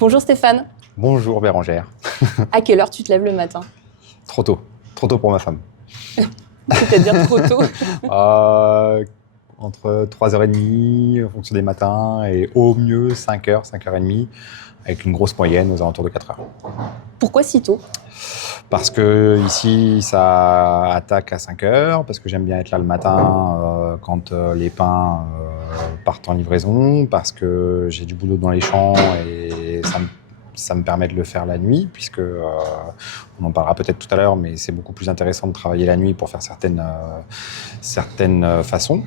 Bonjour Stéphane. Bonjour Bérangère. À quelle heure tu te lèves le matin? Trop tôt pour ma femme. C'est-à-dire trop tôt. Entre 3h30 en fonction des matins et au mieux 5h, 5h30 avec une grosse moyenne aux alentours de 4h. Pourquoi si tôt? Parce que ici ça attaque à 5h, parce que j'aime bien être là le matin quand les pains partent en livraison, parce que j'ai du boulot dans les champs et ça me permet de le faire la nuit, puisque on en parlera peut-être tout à l'heure, mais c'est beaucoup plus intéressant de travailler la nuit pour faire certaines façons.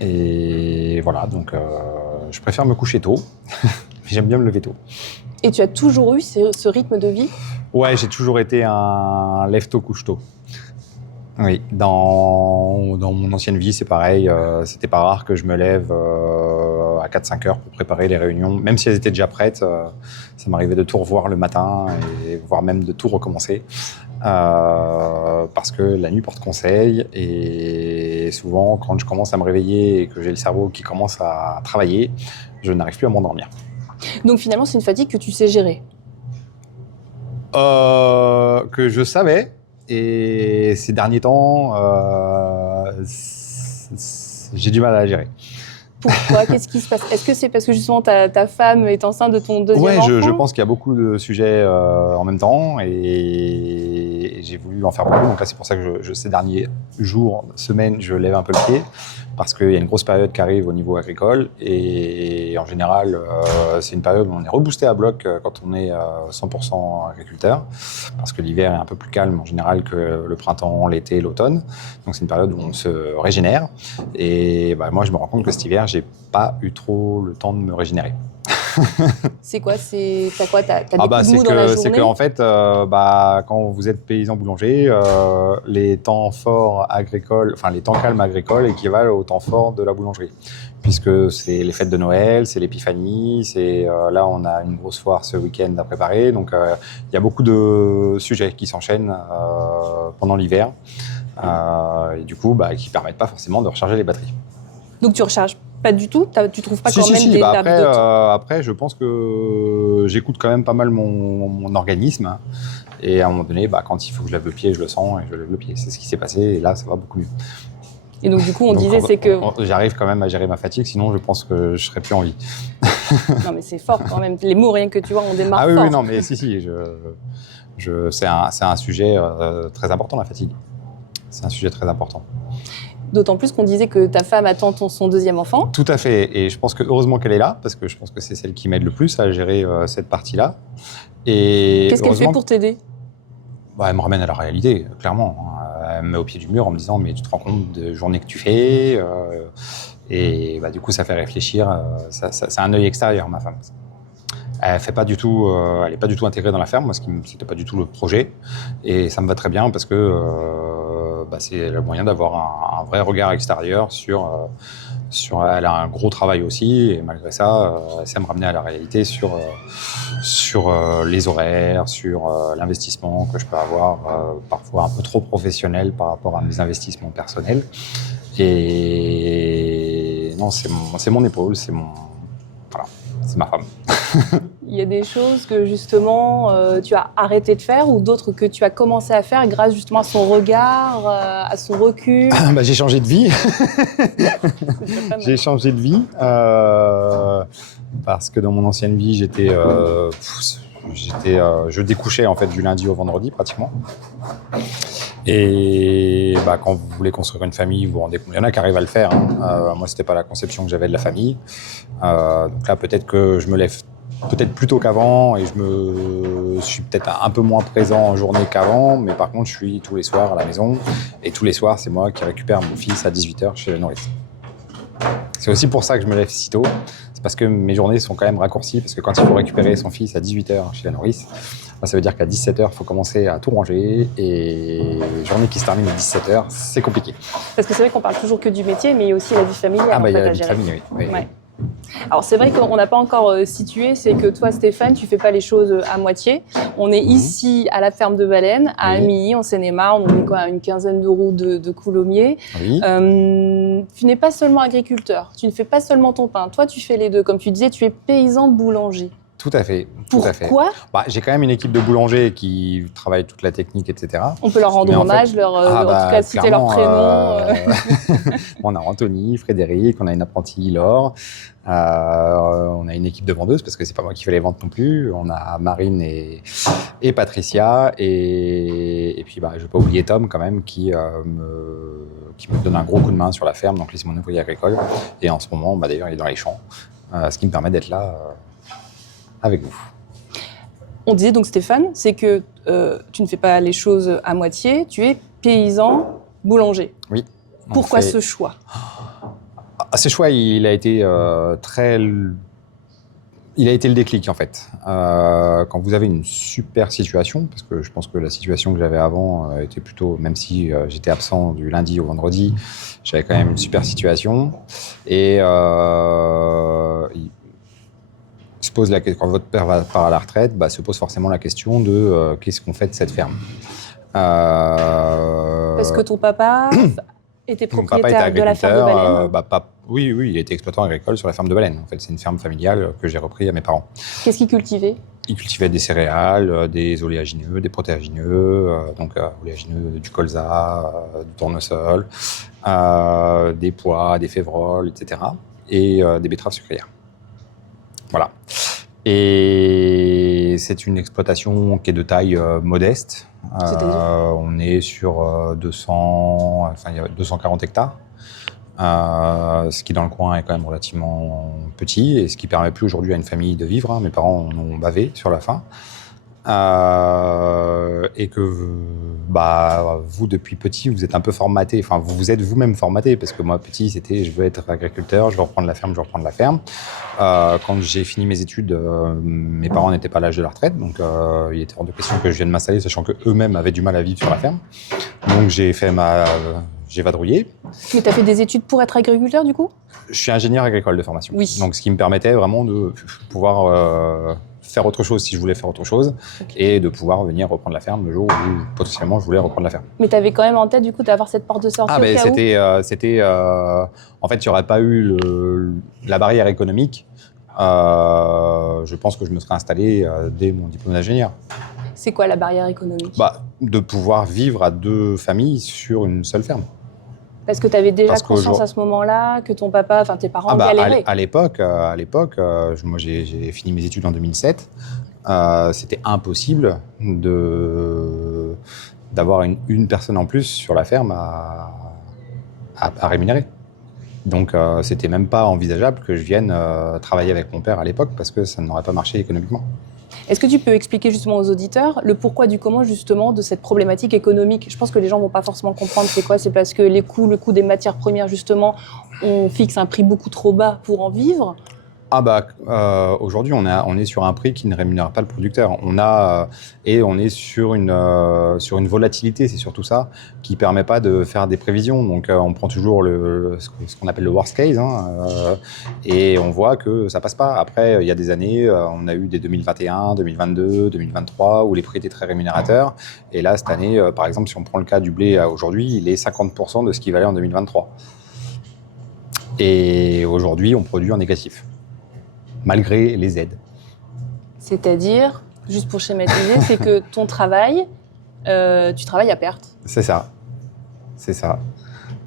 Et voilà, donc je préfère me coucher tôt, mais j'aime bien me lever tôt. Et tu as toujours eu ce rythme de vie? Ouais, j'ai toujours été un lève-tôt, couche-tôt. Oui, dans mon ancienne vie, c'est pareil. C'était pas rare que je me lève à 4-5 heures pour préparer les réunions. Même si elles étaient déjà prêtes, ça m'arrivait de tout revoir le matin, et voire même de tout recommencer. Parce que la nuit porte conseil. Et souvent, quand je commence à me réveiller et que j'ai le cerveau qui commence à travailler, je n'arrive plus à m'endormir. Donc finalement, c'est une fatigue que tu sais gérer? Que je savais. Et ces derniers temps, j'ai du mal à la gérer. Pourquoi? Qu'est-ce qui se passe? Est-ce que c'est parce que justement ta femme est enceinte de ton deuxième enfant? Je pense qu'il y a beaucoup de sujets en même temps et j'ai voulu en faire beaucoup. Donc là, c'est pour ça que ces derniers jours, semaines, je lève un peu le pied parce qu'il y a une grosse période qui arrive au niveau agricole et en général, c'est une période où on est reboosté à bloc quand on est 100% agriculteur parce que l'hiver est un peu plus calme en général que le printemps, l'été, l'automne. Donc c'est une période où on se régénère et moi, je me rends compte que cet hiver, j'ai pas eu trop le temps de me régénérer. C'est quoi? T'as quoi? T'as des coups de mou dans la journée? C'est qu'en fait, quand vous êtes paysan boulanger, les temps forts agricoles, enfin les temps calmes agricoles équivalent aux temps forts de la boulangerie. Puisque c'est les fêtes de Noël, c'est l'épiphanie, là on a une grosse foire ce week-end à préparer. Donc il y a beaucoup de sujets qui s'enchaînent pendant l'hiver et du coup qui permettent pas forcément de recharger les batteries. Donc tu recharges pas du tout? Tu trouves pas quand même des laps de temps? Après, je pense que j'écoute quand même pas mal mon organisme. Et à un moment donné, quand il faut que je lève le pied, je le sens et je lève le pied. C'est ce qui s'est passé et là, ça va beaucoup mieux. Et donc du coup, c'est que... J'arrive quand même à gérer ma fatigue, sinon je pense que je serais plus en vie. Non mais c'est fort quand même. Les mots, rien que tu vois, on démarre fort. Ah oui, non, mais si, c'est un sujet très important, la fatigue. C'est un sujet très important. D'autant plus qu'on disait que ta femme attend son deuxième enfant. Tout à fait. Et je pense que heureusement qu'elle est là, parce que je pense que c'est celle qui m'aide le plus à gérer cette partie-là. Et qu'est-ce qu'elle fait pour t'aider? Elle me ramène à la réalité, clairement. Elle me met au pied du mur en me disant « mais tu te rends compte de journée que tu fais ?» Et du coup, ça fait réfléchir. C'est un œil extérieur, ma femme. Elle n'est pas du tout intégrée dans la ferme, moi, c'était pas du tout le projet. Et ça me va très bien parce que c'est le moyen d'avoir un vrai regard extérieur sur elle a un gros travail aussi et malgré ça, elle sait me ramener à la réalité sur les horaires, sur l'investissement que je peux avoir, parfois un peu trop professionnel par rapport à mes investissements personnels. Et non, c'est mon épaule, c'est ma femme. Il y a des choses que justement tu as arrêté de faire ou d'autres que tu as commencé à faire grâce justement à son regard, à son recul? J'ai changé de vie. J'ai changé de vie parce que dans mon ancienne vie, je découchais en fait du lundi au vendredi pratiquement. Et quand vous voulez construire une famille, vous vous rendez compte. Il y en a qui arrivent à le faire. Moi, c'était pas la conception que j'avais de la famille. Donc là, peut-être que je me lève peut-être plus tôt qu'avant et je me suis peut-être un peu moins présent en journée qu'avant, mais par contre, je suis tous les soirs à la maison et tous les soirs, c'est moi qui récupère mon fils à 18h chez la nourrice. C'est aussi pour ça que je me lève si tôt. C'est parce que mes journées sont quand même raccourcies, parce que quand il faut récupérer son fils à 18h chez la nourrice, ça veut dire qu'à 17h, il faut commencer à tout ranger et journée qui se termine à 17h, c'est compliqué. Parce que c'est vrai qu'on parle toujours que du métier, mais il y a aussi la vie familiale. Il y a la vie de famille, oui. Ouais. Alors c'est vrai qu'on n'a pas encore situé, c'est que toi Stéphane, tu fais pas les choses à moitié. On est ici à la ferme de Baleine, à Amilly, en Seine-et-Marne, on est quoi, à une quinzaine de roues de Coulommiers. Oui. Tu n'es pas seulement agriculteur, tu ne fais pas seulement ton pain, toi tu fais les deux. Comme tu disais, tu es paysan boulanger. Tout à fait. Tout à fait. Pourquoi? Bah, j'ai quand même une équipe de boulangers qui travaille toute la technique, etc. On peut leur rendre Mais en hommage, fait- en tout cas citer leur clairement, prénom. on a Anthony, Frédéric, on a une apprentie Laure, on a une équipe de vendeuses parce que c'est pas moi qui fais les ventes non plus. On a Marine et Patricia et puis bah, je vais pas oublier Tom quand même qui me donne un gros coup de main sur la ferme. Donc lui c'est mon ouvrier agricole et en ce moment bah, d'ailleurs il est dans les champs, ce qui me permet d'être là avec vous. On disait donc Stéphane, c'est que tu ne fais pas les choses à moitié, tu es paysan boulanger. Oui. Pourquoi ce choix? Ce choix, il a été il a été le déclic en fait. Quand vous avez une super situation, parce que je pense que la situation que j'avais avant était plutôt, même si j'étais absent du lundi au vendredi, j'avais quand même une super situation. Et il se pose quand votre père part à la retraite, bah, se pose forcément la question de qu'est-ce qu'on fait de cette ferme. Parce que ton papa était Mon papa était propriétaire de la ferme de Baleine. Oui, il était exploitant agricole sur la ferme de Baleine. En fait, c'est une ferme familiale que j'ai repris à mes parents. Qu'est-ce qu'il cultivait? Il cultivait des céréales, des oléagineux, des protéagineux, oléagineux du colza, du tournesol, des pois, des févroles, etc. Et des betteraves sucrières. Voilà. Et c'est une exploitation qui est de taille modeste. On est sur 240 hectares. Ce qui dans le coin est quand même relativement petit et ce qui permet plus aujourd'hui à une famille de vivre. Mes parents en ont bavé sur la fin. Et que vous, depuis petit, vous êtes un peu formaté. Enfin, vous vous êtes vous-même formaté parce que moi, petit, c'était je veux être agriculteur, je veux reprendre la ferme, je veux reprendre la ferme. Quand j'ai fini mes études, mes parents n'étaient pas à l'âge de la retraite, donc il était hors de question que je vienne m'installer, sachant qu'eux-mêmes avaient du mal à vivre sur la ferme. Donc j'ai vadrouillé. Mais tu as fait des études pour être agriculteur, du coup? Je suis ingénieur agricole de formation. Oui. Donc, ce qui me permettait vraiment de pouvoir faire autre chose si je voulais faire autre chose et de pouvoir venir reprendre la ferme le jour où potentiellement je voulais reprendre la ferme. Mais tu avais quand même en tête, du coup, d'avoir cette porte de sortie au cas où? En fait, il n'y aurait pas eu la barrière économique. Je pense que je me serais installé dès mon diplôme d'ingénieur. C'est quoi la barrière économique? De pouvoir vivre à deux familles sur une seule ferme. Parce que tu avais déjà conscience à ce moment-là que ton papa, enfin tes parents galéraient. À l'époque, moi j'ai fini mes études en 2007. C'était impossible d'avoir une personne en plus sur la ferme à rémunérer. Donc c'était même pas envisageable que je vienne travailler avec mon père à l'époque parce que ça n'aurait pas marché économiquement. Est-ce que tu peux expliquer justement aux auditeurs le pourquoi du comment justement de cette problématique économique? Je pense que les gens vont pas forcément comprendre c'est quoi. C'est parce que le coût des matières premières justement, on fixe un prix beaucoup trop bas pour en vivre. Aujourd'hui, on est sur un prix qui ne rémunère pas le producteur. On est sur une volatilité, c'est surtout ça, qui permet pas de faire des prévisions. Donc, on prend toujours ce qu'on appelle le worst case, et on voit que ça passe pas. Après, il y a des années, on a eu des 2021, 2022, 2023, où les prix étaient très rémunérateurs. Et là, cette année, par exemple, si on prend le cas du blé aujourd'hui, il est 50% de ce qu'il valait en 2023. Et aujourd'hui, on produit en négatif. Malgré les aides. C'est-à-dire, juste pour schématiser, c'est que ton travail, tu travailles à perte. C'est ça.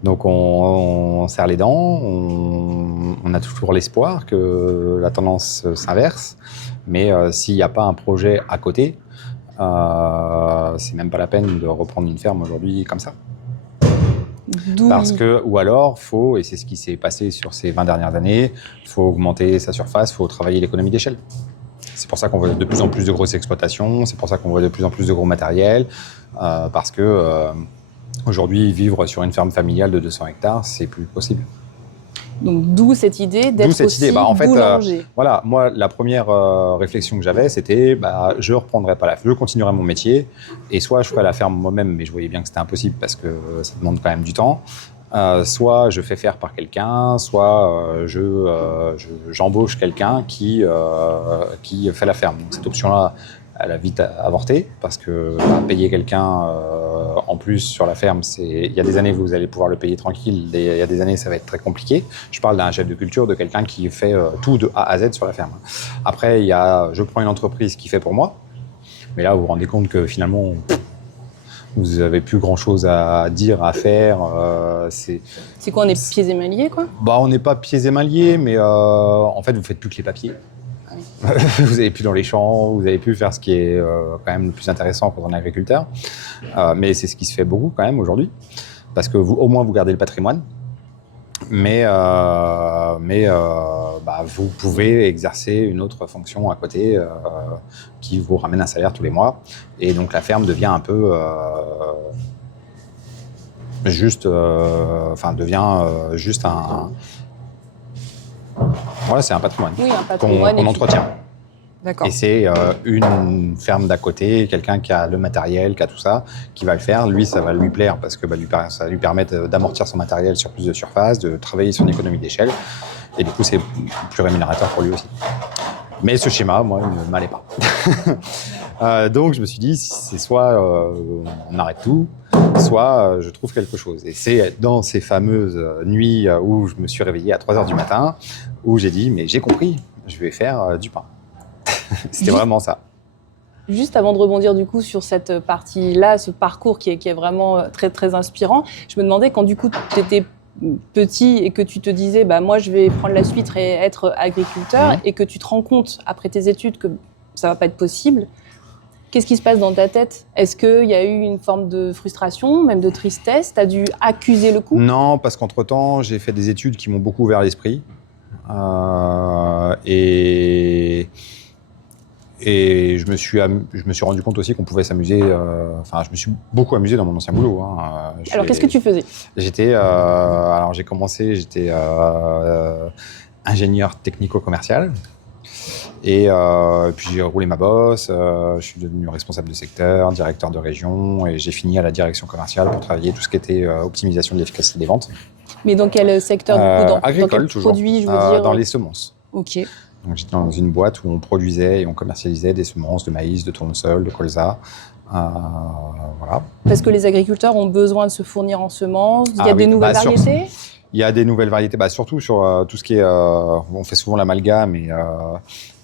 Donc on serre les dents, on a toujours l'espoir que la tendance s'inverse, mais s'il n'y a pas un projet à côté, c'est même pas la peine de reprendre une ferme aujourd'hui comme ça. Ou alors, et c'est ce qui s'est passé sur ces 20 dernières années, il faut augmenter sa surface, il faut travailler l'économie d'échelle. C'est pour ça qu'on voit de plus en plus de grosses exploitations, c'est pour ça qu'on voit de plus en plus de gros matériel, parce que aujourd'hui, vivre sur une ferme familiale de 200 hectares, c'est plus possible. Donc d'où cette idée d'être aussi boulanger. Voilà, moi la première réflexion que j'avais, c'était je continuerai mon métier et soit je ferai la ferme moi-même, mais je voyais bien que c'était impossible parce que ça demande quand même du temps. Soit je fais faire par quelqu'un, soit j'embauche quelqu'un qui fait la ferme. Donc cette option-là, elle a vite avorté parce que payer quelqu'un en plus, sur la ferme, il y a des années où vous allez pouvoir le payer tranquille, il y a des années, ça va être très compliqué. Je parle d'un chef de culture, de quelqu'un qui fait tout de A à Z sur la ferme. Après, je prends une entreprise qui fait pour moi, mais là, vous vous rendez compte que finalement, vous n'avez plus grand-chose à dire, à faire. C'est quoi, on est pieds et mains quoi? On n'est pas pieds et mains liés, mais en fait, vous faites plus que les papiers. Vous n'allez plus dans les champs, vous n'allez plus faire ce qui est quand même le plus intéressant quand on est agriculteur. Mais c'est ce qui se fait beaucoup quand même aujourd'hui, parce que au moins vous gardez le patrimoine, mais vous pouvez exercer une autre fonction à côté qui vous ramène un salaire tous les mois. Et donc la ferme devient un peu juste un... Voilà, c'est un patrimoine, oui, un patrimoine qu'on entretient. D'accord. Et c'est une ferme d'à côté, quelqu'un qui a le matériel, qui a tout ça, qui va le faire. Lui, ça va lui plaire parce que ça va lui permettre d'amortir son matériel sur plus de surface, de travailler son économie d'échelle. Et du coup, c'est plus rémunérateur pour lui aussi. Mais ce schéma, moi, il ne m'allait pas. Donc, je me suis dit, c'est soit on arrête tout, soit je trouve quelque chose. Et c'est dans ces fameuses nuits où je me suis réveillé à 3h du matin, où j'ai dit, mais j'ai compris, je vais faire du pain. C'était vraiment ça. Juste avant de rebondir du coup sur cette partie-là, ce parcours qui est vraiment très, très inspirant, je me demandais quand du coup tu étais petit et que tu te disais moi je vais prendre la suite et être agriculteur et que tu te rends compte après tes études que ça va pas être possible, qu'est-ce qui se passe dans ta tête? Est-ce qu'il y a eu une forme de frustration, même de tristesse? Tu as dû accuser le coup? Non, parce qu'entre-temps, j'ai fait des études qui m'ont beaucoup ouvert l'esprit. Et je me suis rendu compte aussi qu'on pouvait s'amuser. Je me suis beaucoup amusé dans mon ancien boulot. Alors, qu'est-ce que tu faisais? J'étais ingénieur technico-commercial. Et puis j'ai roulé ma bosse, je suis devenu responsable de secteur, directeur de région, et j'ai fini à la direction commerciale pour travailler tout ce qui était optimisation de l'efficacité des ventes. Mais dans quel secteur du coup, agricole, dans quel toujours. Produit, je veux dire. Dans les semences. Ok. Donc, j'étais dans une boîte où on produisait et on commercialisait des semences de maïs, de tournesol, de colza. Voilà. Parce que les agriculteurs ont besoin de se fournir en semences. Il y a des nouvelles variétés. Il y a des nouvelles variétés, surtout sur tout ce qui est... on fait souvent l'amalgame et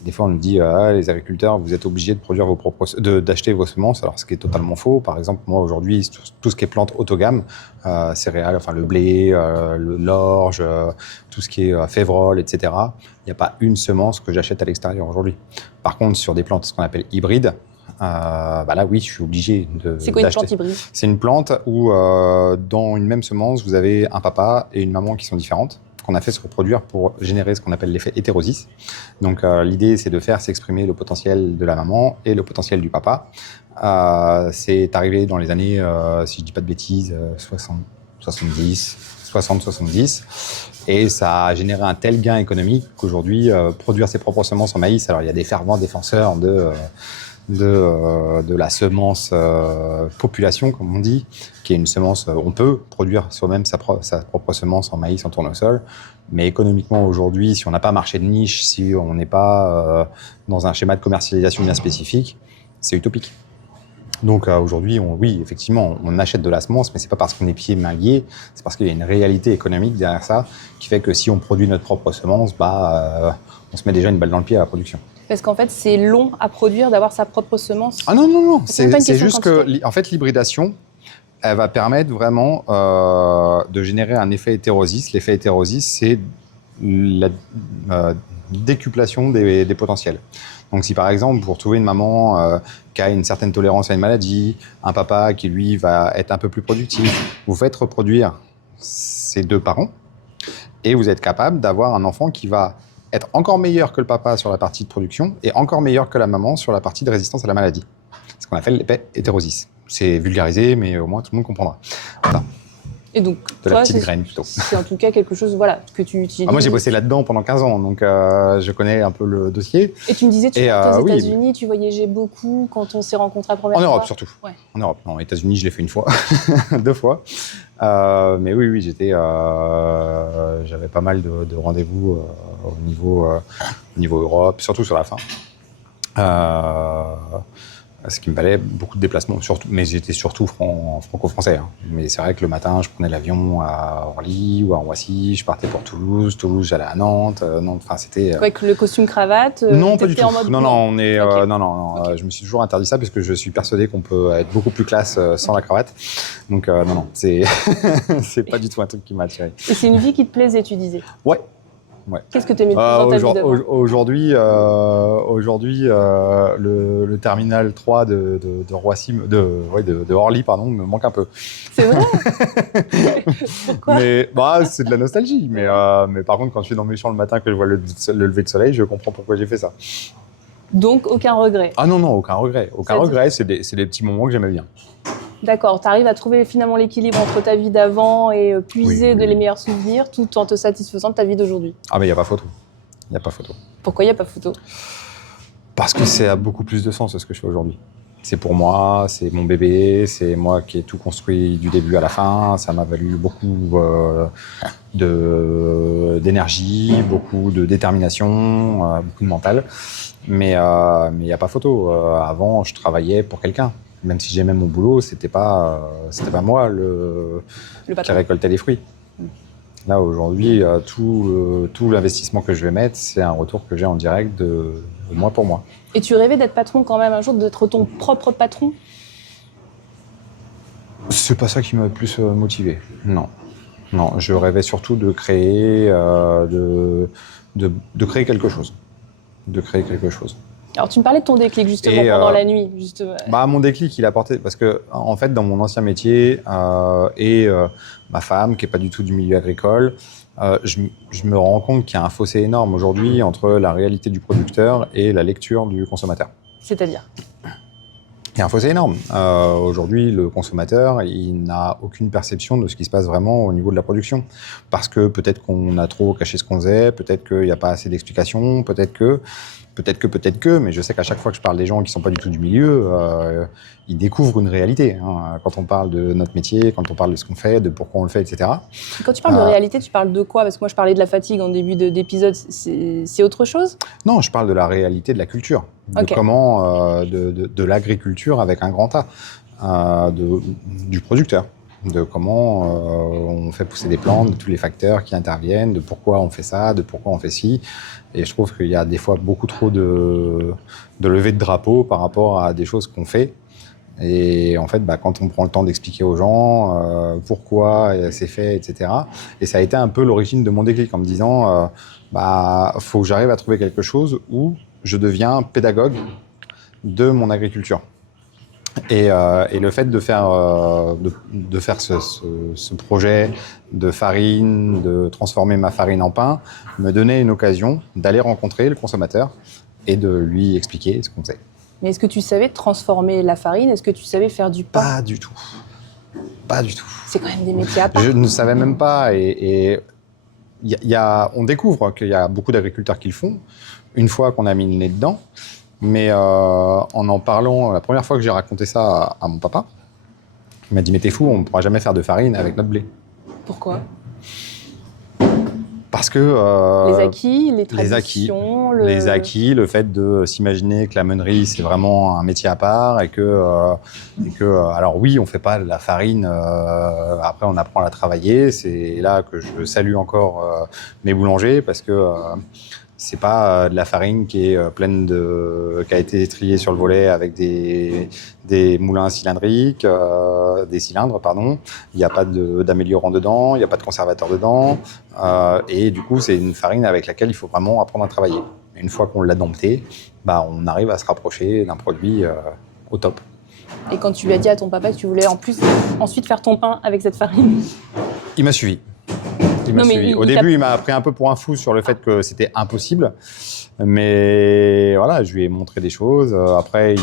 des fois on nous dit les agriculteurs, vous êtes obligés de produire d'acheter vos semences, alors ce qui est totalement faux. Par exemple, moi aujourd'hui, tout ce qui est plantes autogamme, céréales, le blé, l'orge, tout ce qui est févrole, etc. Il n'y a pas une semence que j'achète à l'extérieur aujourd'hui. Par contre, sur des plantes, ce qu'on appelle hybrides, là, oui, je suis obligé de. C'est quoi une plante hybride? C'est une plante où, dans une même semence, vous avez un papa et une maman qui sont différentes, qu'on a fait se reproduire pour générer ce qu'on appelle l'effet hétérosis. Donc, l'idée, c'est de faire s'exprimer le potentiel de la maman et le potentiel du papa. C'est arrivé dans les années, si je ne dis pas de bêtises, 60-70. Et ça a généré un tel gain économique qu'aujourd'hui, produire ses propres semences en maïs, alors il y a des fervents défenseurs de la semence population, comme on dit, qui est une semence, on peut produire soi-même sa propre semence en maïs, en tournesol, mais économiquement aujourd'hui, si on n'a pas un marché de niche, si on n'est pas dans un schéma de commercialisation bien spécifique, c'est utopique. Donc aujourd'hui, oui, effectivement, on achète de la semence, mais c'est pas parce qu'on est pieds et mains liés, c'est parce qu'il y a une réalité économique derrière ça, qui fait que si on produit notre propre semence, on se met déjà une balle dans le pied à la production. Parce qu'en fait, c'est long à produire d'avoir sa propre semence. Ah non, c'est juste que, en fait, l'hybridation, elle va permettre vraiment de générer un effet hétérosis. L'effet hétérosis, c'est la décuplation des potentiels. Donc, si par exemple, vous retrouvez une maman qui a une certaine tolérance à une maladie, un papa qui, lui, va être un peu plus productif, vous faites reproduire ces deux parents et vous êtes capable d'avoir un enfant qui va être encore meilleur que le papa sur la partie de production et encore meilleur que la maman sur la partie de résistance à la maladie. Ce qu'on appelle l'effet hétérosis. C'est vulgarisé, mais au moins tout le monde comprendra. Voilà. Et donc, de la petite graine plutôt. C'est en tout cas quelque chose que tu utilises. Moi, j'ai bossé là-dedans pendant 15 ans, donc je connais un peu le dossier. Et tu me disais, tu étais aux États-Unis, tu voyageais beaucoup quand on s'est rencontrés la première fois. En Europe surtout. Ouais. En Europe. Non, aux États-Unis, je l'ai fait une fois, 2 fois. Mais oui, j'avais pas mal de rendez-vous au niveau Europe, surtout sur la fin. Ce qui me valait beaucoup de déplacements, surtout, mais j'étais surtout franco-français. Hein. Mais c'est vrai que le matin, je prenais l'avion à Orly ou à Roissy, je partais pour Toulouse, j'allais à Nantes. Nantes, enfin, c'était. Avec le costume cravate. Non, pas du tout. En mode Non, on est. Okay. Non. Okay. Je me suis toujours interdit ça parce que je suis persuadé qu'on peut être beaucoup plus classe sans la cravate. Donc non, c'est c'est pas du tout un truc qui m'a attiré. Et c'est une vie qui te plaisait, tu disais. Ouais. Qu'est-ce que tu aimais dans ta vie d'avant? Aujourd'hui, le terminal 3 de Roissy, de Orly, pardon, me manque un peu. C'est vrai. Pourquoi? Mais c'est de la nostalgie. Mais par contre, quand je suis dans mes champs le matin, que je vois le lever de soleil, je comprends pourquoi j'ai fait ça. Donc aucun regret? Ah non, aucun regret. Aucun regret. C'est des petits moments que j'aimais bien. D'accord, tu arrives à trouver finalement l'équilibre entre ta vie d'avant et puiser les meilleurs souvenirs tout en te satisfaisant de ta vie d'aujourd'hui. Ah mais il n'y a pas photo. Il n'y a pas photo. Pourquoi il n'y a pas photo? Parce que ça a beaucoup plus de sens ce que je fais aujourd'hui. C'est pour moi, c'est mon bébé, c'est moi qui ai tout construit du début à la fin. Ça m'a valu beaucoup d'énergie, beaucoup de détermination, beaucoup de mental. Mais il n'y a pas photo. Avant, je travaillais pour quelqu'un. Même si j'aimais mon boulot, c'était pas moi qui récoltait les fruits. Là, aujourd'hui, tout l'investissement que je vais mettre, c'est un retour que j'ai en direct de moi pour moi. Et tu rêvais d'être patron quand même un jour, d'être ton propre patron? C'est pas ça qui m'a le plus motivé. Non, je rêvais surtout de créer, de créer quelque chose. Alors, tu me parlais de ton déclic, justement, pendant la nuit. Mon déclic, il a porté... Parce que, en fait, dans mon ancien métier, ma femme, qui n'est pas du tout du milieu agricole, je me rends compte qu'il y a un fossé énorme aujourd'hui entre la réalité du producteur et la lecture du consommateur. C'est-à-dire ? Il y a un fossé énorme. Aujourd'hui, le consommateur, il n'a aucune perception de ce qui se passe vraiment au niveau de la production. Parce que peut-être qu'on a trop caché ce qu'on faisait, peut-être qu'il n'y a pas assez d'explications, peut-être que, mais je sais qu'à chaque fois que je parle des gens qui ne sont pas du tout du milieu, ils découvrent une réalité. Hein. Quand on parle de notre métier, quand on parle de ce qu'on fait, de pourquoi on le fait, etc. Quand tu parles de réalité, tu parles de quoi? Parce que moi, je parlais de la fatigue en début d'épisode. C'est autre chose? Non, je parle de la réalité de la culture. De comment, de l'agriculture avec un grand A, du producteur. De comment on fait pousser des plantes, de tous les facteurs qui interviennent, de pourquoi on fait ça, de pourquoi on fait ci. Et je trouve qu'il y a des fois beaucoup trop de levées de drapeau par rapport à des choses qu'on fait. Et en fait, quand on prend le temps d'expliquer aux gens pourquoi c'est fait, etc. Et ça a été un peu l'origine de mon déclic en me disant faut que j'arrive à trouver quelque chose où je deviens pédagogue de mon agriculture. Et le fait de faire ce projet de farine, de transformer ma farine en pain, me donnait une occasion d'aller rencontrer le consommateur et de lui expliquer ce qu'on faisait. Mais est-ce que tu savais transformer la farine? Est-ce que tu savais faire du pain? Pas du tout. Pas du tout. C'est quand même des métiers à part. Je ne savais même pas. Et on découvre qu'il y a beaucoup d'agriculteurs qui le font, une fois qu'on a mis le nez dedans. Mais en parlant, la première fois que j'ai raconté ça à mon papa, il m'a dit « Mais t'es fou, on ne pourra jamais faire de farine avec notre blé. » Pourquoi? Parce que... les acquis, les traditions... Les acquis, le fait de s'imaginer que la meunerie, c'est vraiment un métier à part et que alors oui, on ne fait pas de la farine, après on apprend à la travailler. C'est là que je salue encore mes boulangers parce que... c'est pas de la farine qui est pleine qui a été triée sur le volet avec des moulins cylindriques, des cylindres, pardon. Il n'y a pas d'améliorant dedans, il n'y a pas de conservateur dedans. Et du coup, c'est une farine avec laquelle il faut vraiment apprendre à travailler. Une fois qu'on l'a domptée, on arrive à se rapprocher d'un produit au top. Et quand tu lui as dit à ton papa que tu voulais ensuite faire ton pain avec cette farine? Il m'a suivi. Au début, il m'a pris un peu pour un fou sur le fait que c'était impossible. Mais voilà, je lui ai montré des choses. Après,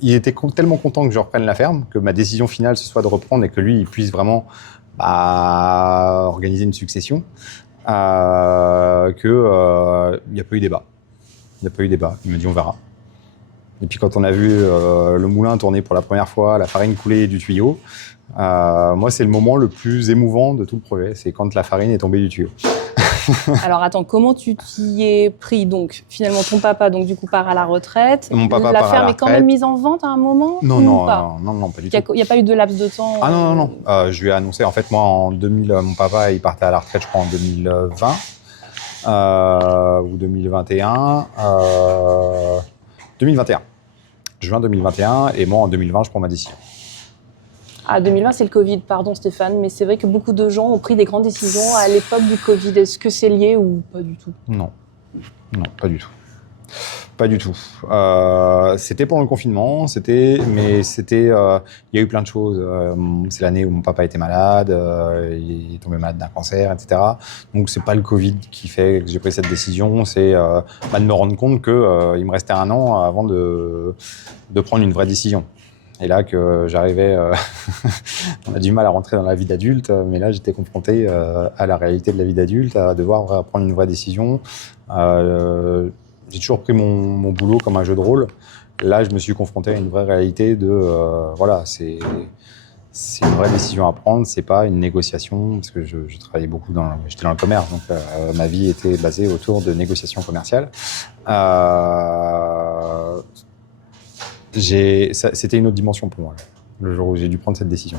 il était tellement content que je reprenne la ferme, que ma décision finale, ce soit de reprendre et que lui, il puisse vraiment organiser une succession, qu'il n'y a pas eu débat. Il m'a dit, on verra. Et puis quand on a vu le moulin tourner pour la première fois, la farine couler du tuyau, moi, c'est le moment le plus émouvant de tout le projet. C'est quand la farine est tombée du tuyau. Alors attends, comment tu t'y es pris? Donc finalement ton papa donc du coup part à la retraite. Mon papa la part à ferme la est quand retraite. même mise en vente à un moment? Non, ou non, pas? non, pas du Il tout. n'y a pas eu de laps de temps? Ah non. Je lui ai annoncé, en fait, moi, en 2000, mon papa, il partait à la retraite, je crois, en 2020 ou 2021. 2021. Juin 2021. Et moi, en 2020, je prends ma décision. Ah, 2020, c'est le Covid, pardon Stéphane, mais c'est vrai que beaucoup de gens ont pris des grandes décisions à l'époque du Covid. Est-ce que c'est lié ou pas du tout? Non, pas du tout. Pas du tout. C'était pendant le confinement, il y a eu plein de choses. C'est l'année où mon papa était malade, il est tombé malade d'un cancer, etc. Donc c'est pas le Covid qui fait que j'ai pris cette décision, c'est de me rendre compte qu'il me restait 1 an avant de prendre une vraie décision. Et là que j'arrivais, on a du mal à rentrer dans la vie d'adulte, mais là j'étais confronté à la réalité de la vie d'adulte, à devoir prendre une vraie décision. J'ai toujours pris mon boulot comme un jeu de rôle. Là, je me suis confronté à une vraie réalité de voilà, c'est une vraie décision à prendre, c'est pas une négociation, parce que je travaillais beaucoup j'étais dans le commerce, donc ma vie était basée autour de négociations commerciales. C'était une autre dimension pour moi, le jour où j'ai dû prendre cette décision.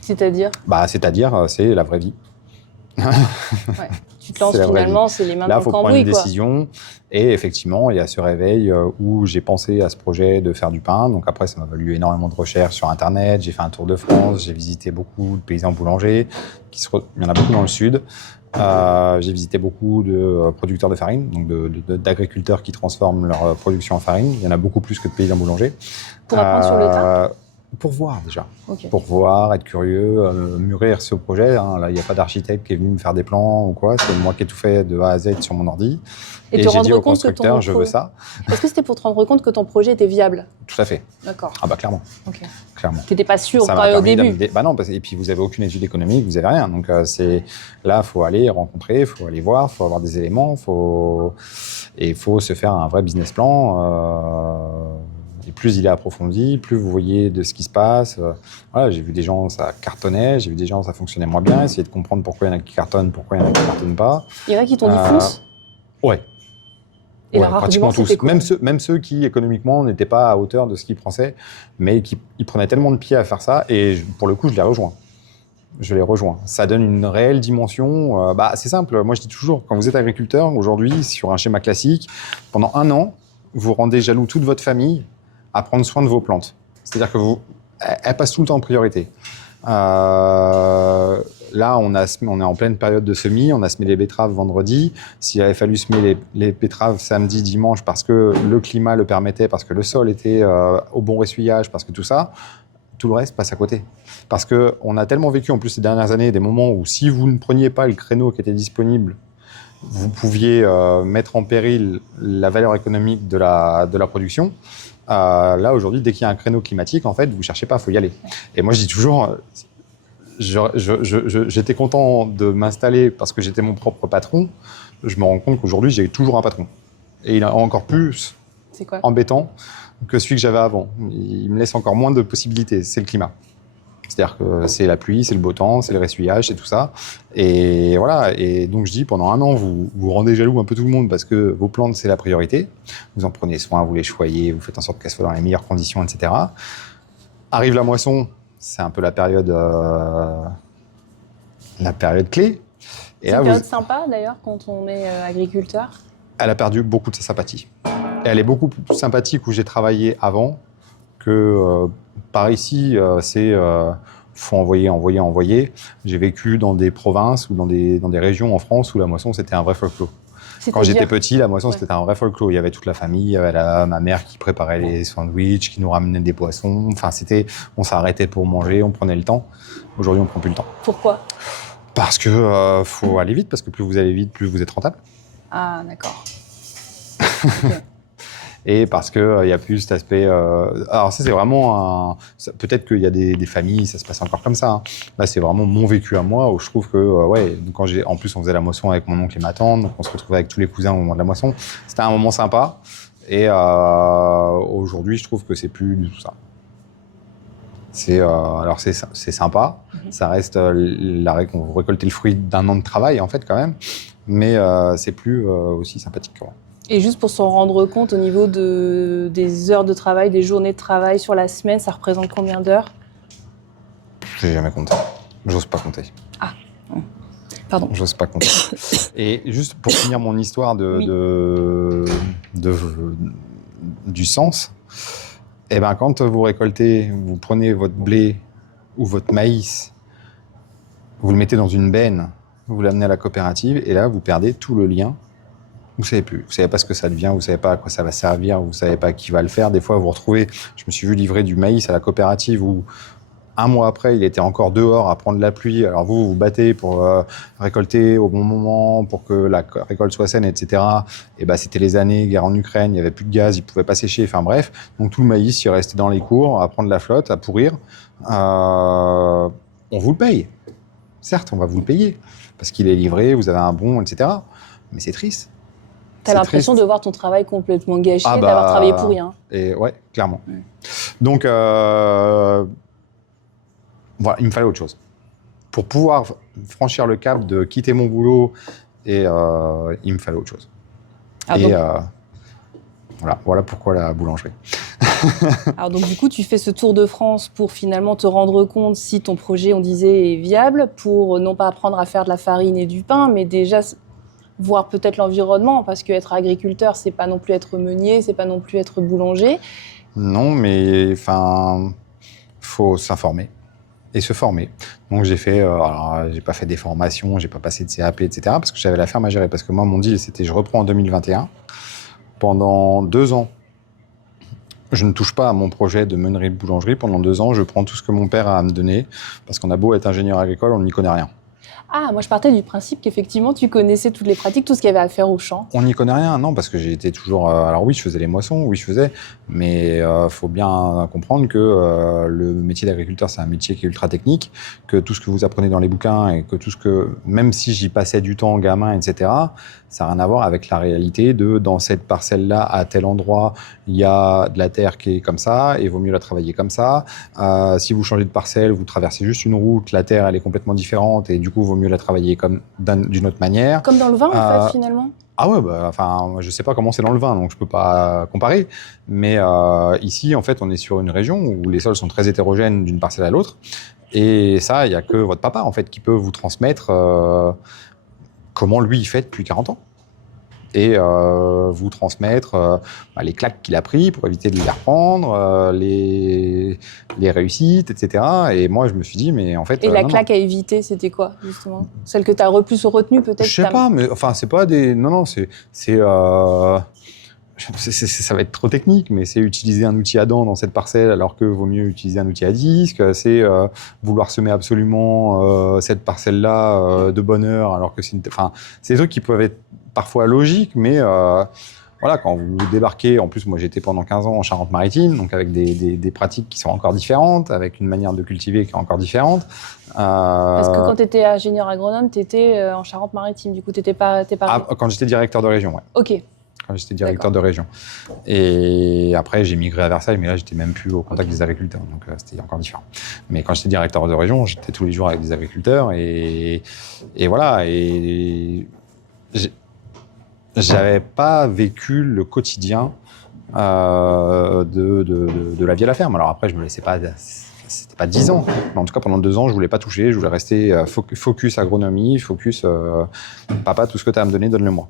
C'est-à-dire? C'est-à-dire, c'est la vraie vie. Ouais. Tu te lances finalement, c'est les mains dans le cambouis. Là, il faut prendre une décision. Et effectivement, il y a ce réveil où j'ai pensé à ce projet de faire du pain. Donc après, ça m'a valu énormément de recherches sur Internet. J'ai fait un tour de France. J'ai visité beaucoup de paysans boulangers. Il y en a beaucoup dans le sud. J'ai visité beaucoup de producteurs de farine, donc d'agriculteurs qui transforment leur production en farine. Il y en a beaucoup plus que de paysans boulangers. Pour apprendre sur le tas? Pour voir déjà, okay. Pour voir, être curieux, mûrir ce projet. Hein. Là, il n'y a pas d'architecte qui est venu me faire des plans ou quoi. C'est moi qui ai tout fait de A à Z sur mon ordi. Et j'ai dit au constructeur, je veux ça. Est-ce que c'était pour te rendre compte que ton projet était viable? Tout à fait. D'accord. Ah bah clairement. Okay. Clairement. Tu n'étais pas sûr au début? Bah non, et puis vous n'avez aucune étude économique, vous n'avez rien. Donc là, il faut aller rencontrer, il faut aller voir, il faut avoir des éléments, il faut se faire un vrai business plan. Et plus il est approfondi, plus vous voyez de ce qui se passe. Voilà, j'ai vu des gens, ça cartonnait, j'ai vu des gens, ça fonctionnait moins bien, essayer de comprendre pourquoi il y en a qui cartonnent, pourquoi il y en a qui ne cartonnent pas. Il y en a qui t'ont dit fonce? Ouais. Et leur pratiquement tous. Quoi? Même ceux qui, économiquement, n'étaient pas à hauteur de ce qu'ils pensaient, mais ils prenaient tellement de pied à faire ça, et pour le coup, je les rejoins. Ça donne une réelle dimension. C'est simple, moi je dis toujours, quand vous êtes agriculteur, aujourd'hui, sur un schéma classique, pendant 1 an, vous rendez jaloux toute votre famille à prendre soin de vos plantes. C'est-à-dire que elles passent tout le temps en priorité. Là, on est en pleine période de semis, on a semé les betteraves vendredi. S'il avait fallu semer les betteraves samedi, dimanche, parce que le climat le permettait, parce que le sol était au bon ressuyage, parce que tout ça, tout le reste passe à côté. Parce qu'on a tellement vécu, en plus, ces dernières années, des moments où si vous ne preniez pas le créneau qui était disponible, vous pouviez mettre en péril la valeur économique de la production. Là, aujourd'hui, dès qu'il y a un créneau climatique, en fait, vous ne cherchez pas, il faut y aller. Et moi, je dis toujours, j'étais content de m'installer parce que j'étais mon propre patron. Je me rends compte qu'aujourd'hui, j'ai toujours un patron. Et il est encore plus embêtant que celui que j'avais avant. Il me laisse encore moins de possibilités, c'est le climat. C'est-à-dire que c'est la pluie, c'est le beau temps, c'est le ressuyage, c'est tout ça. Et voilà. Et donc je dis, pendant 1 an, vous rendez jaloux un peu tout le monde parce que vos plantes, c'est la priorité. Vous en prenez soin, vous les choyez, vous faites en sorte qu'elles soient dans les meilleures conditions, etc. Arrive la moisson, c'est un peu la période clé. C'est une période sympa d'ailleurs quand on est agriculteur. Elle a perdu beaucoup de sa sympathie. Et elle est beaucoup plus sympathique où j'ai travaillé avant que par ici, faut envoyer. J'ai vécu dans des provinces ou dans des régions en France où la moisson, c'était un vrai folklore. Quand j'étais petit, la moisson, c'était un vrai folklore. Il y avait toute la famille, il y avait ma mère qui préparait les sandwichs, qui nous ramenait des poissons. Enfin, on s'arrêtait pour manger, on prenait le temps. Aujourd'hui, on ne prend plus le temps. Pourquoi ? Parce que faut aller vite, parce que plus vous allez vite, plus vous êtes rentable. Ah, d'accord. Okay. Et parce qu'il n'y a plus cet aspect... alors ça, c'est vraiment peut-être qu'il y a des familles, ça se passe encore comme ça. Hein. Là, c'est vraiment mon vécu à moi, où je trouve que, en plus, on faisait la moisson avec mon oncle et ma tante, donc on se retrouvait avec tous les cousins au moment de la moisson. C'était un moment sympa. Et aujourd'hui, je trouve que c'est plus du tout ça. Alors, c'est sympa. Mm-hmm. Ça reste vous récoltez le fruit d'1 an de travail, en fait, quand même. mais c'est plus aussi sympathique qu'avant. Et juste pour s'en rendre compte, au niveau des heures de travail, des journées de travail sur la semaine, ça représente combien d'heures? Je n'ai jamais compté. J'ose pas compter. Ah, pardon. J'ose pas compter. Et juste pour finir mon histoire du sens, eh ben, quand vous récoltez, vous prenez votre blé ou votre maïs, vous le mettez dans une benne, vous l'amenez à la coopérative, et là, vous perdez tout le lien. Vous ne savez plus. Vous ne savez pas ce que ça devient, vous ne savez pas à quoi ça va servir, vous ne savez pas qui va le faire. Des fois, vous vous retrouvez... Je me suis vu livrer du maïs à la coopérative où, un mois après, il était encore dehors à prendre la pluie. Alors vous vous battez pour récolter au bon moment, pour que la récolte soit saine, etc. Et ben, c'était les années, guerre en Ukraine, il n'y avait plus de gaz, il ne pouvait pas sécher, enfin bref. Donc tout le maïs, il restait dans les cours, à prendre la flotte, à pourrir. On vous le paye. Certes, on va vous le payer, parce qu'il est livré, vous avez un bon, etc. Mais c'est triste. T'as l'impression de voir ton travail complètement gâché, d'avoir travaillé pour rien. Et ouais, clairement. Donc, voilà, il me fallait autre chose. Pour pouvoir franchir le cap de quitter mon boulot, et il me fallait autre chose. Voilà pourquoi la boulangerie. Alors donc du coup, tu fais ce tour de France pour finalement te rendre compte si ton projet, on disait, est viable, pour non pas apprendre à faire de la farine et du pain, mais déjà voir peut-être l'environnement, parce qu'être agriculteur, c'est pas non plus être meunier, c'est pas non plus être boulanger. Non, mais enfin, faut s'informer et se former. Donc j'ai fait, alors j'ai pas fait des formations, j'ai pas passé de CAP, etc. parce que j'avais la ferme à gérer. Parce que moi, mon deal, c'était je reprends en 2021. Pendant 2 ans, je ne touche pas à mon projet de meunerie de boulangerie. Pendant 2 ans, je prends tout ce que mon père a à me donner, parce qu'on a beau être ingénieur agricole, on n'y connaît rien. Ah, moi je partais du principe qu'effectivement tu connaissais toutes les pratiques, tout ce qu'il y avait à faire au champ. On n'y connaît rien, non, parce que j'ai été toujours... alors oui, je faisais les moissons, oui, je faisais, mais faut bien comprendre que le métier d'agriculteur, c'est un métier qui est ultra technique, que tout ce que vous apprenez dans les bouquins et que tout ce que... Même si j'y passais du temps gamin, etc., ça n'a rien à voir avec la réalité de dans cette parcelle-là, à tel endroit, il y a de la terre qui est comme ça, et il vaut mieux la travailler comme ça. Si vous changez de parcelle, vous traversez juste une route, la terre, elle est complètement différente, et du coup, il vaut mieux la travailler d'une autre manière. Comme dans le vin, en fait, finalement. Ah ouais, enfin, je sais pas comment c'est dans le vin, donc je peux pas comparer. Mais ici, en fait, on est sur une région où les sols sont très hétérogènes d'une parcelle à l'autre. Et ça, il y a que votre papa, en fait, qui peut vous transmettre comment lui, il fait depuis 40 ans. Et vous transmettre les claques qu'il a pris pour éviter de les reprendre, les réussites, etc. Et moi, je me suis dit, mais en fait... Et la claque à éviter, c'était quoi, justement? Celle que tu as plus retenue, peut-être? Je sais pas, mais enfin, c'est pas des... Non, ça va être trop technique, mais c'est utiliser un outil à dents dans cette parcelle alors que vaut mieux utiliser un outil à disque. C'est vouloir semer absolument cette parcelle-là de bonne heure alors que c'est... Enfin, c'est des trucs qui peuvent être parfois logiques, mais voilà, quand vous débarquez... En plus, moi, j'étais pendant 15 ans en Charente-Maritime, donc avec des pratiques qui sont encore différentes, avec une manière de cultiver qui est encore différente. Parce que quand tu étais ingénieur agronome, tu étais en Charente-Maritime, du coup, t'es pas... Quand j'étais directeur de région, ouais. Ok. Quand j'étais directeur de région. Et après, j'ai migré à Versailles, mais là, j'étais même plus au contact des agriculteurs, donc c'était encore différent. Mais quand j'étais directeur de région, j'étais tous les jours avec des agriculteurs, et voilà. Et j'avais pas vécu le quotidien de la vie à la ferme. Alors après, je me laissais pas... C'était pas 10 ans, mais en tout cas pendant 2 ans, je voulais pas toucher, je voulais rester focus agronomie, focus papa, tout ce que tu as à me donner, donne-le-moi.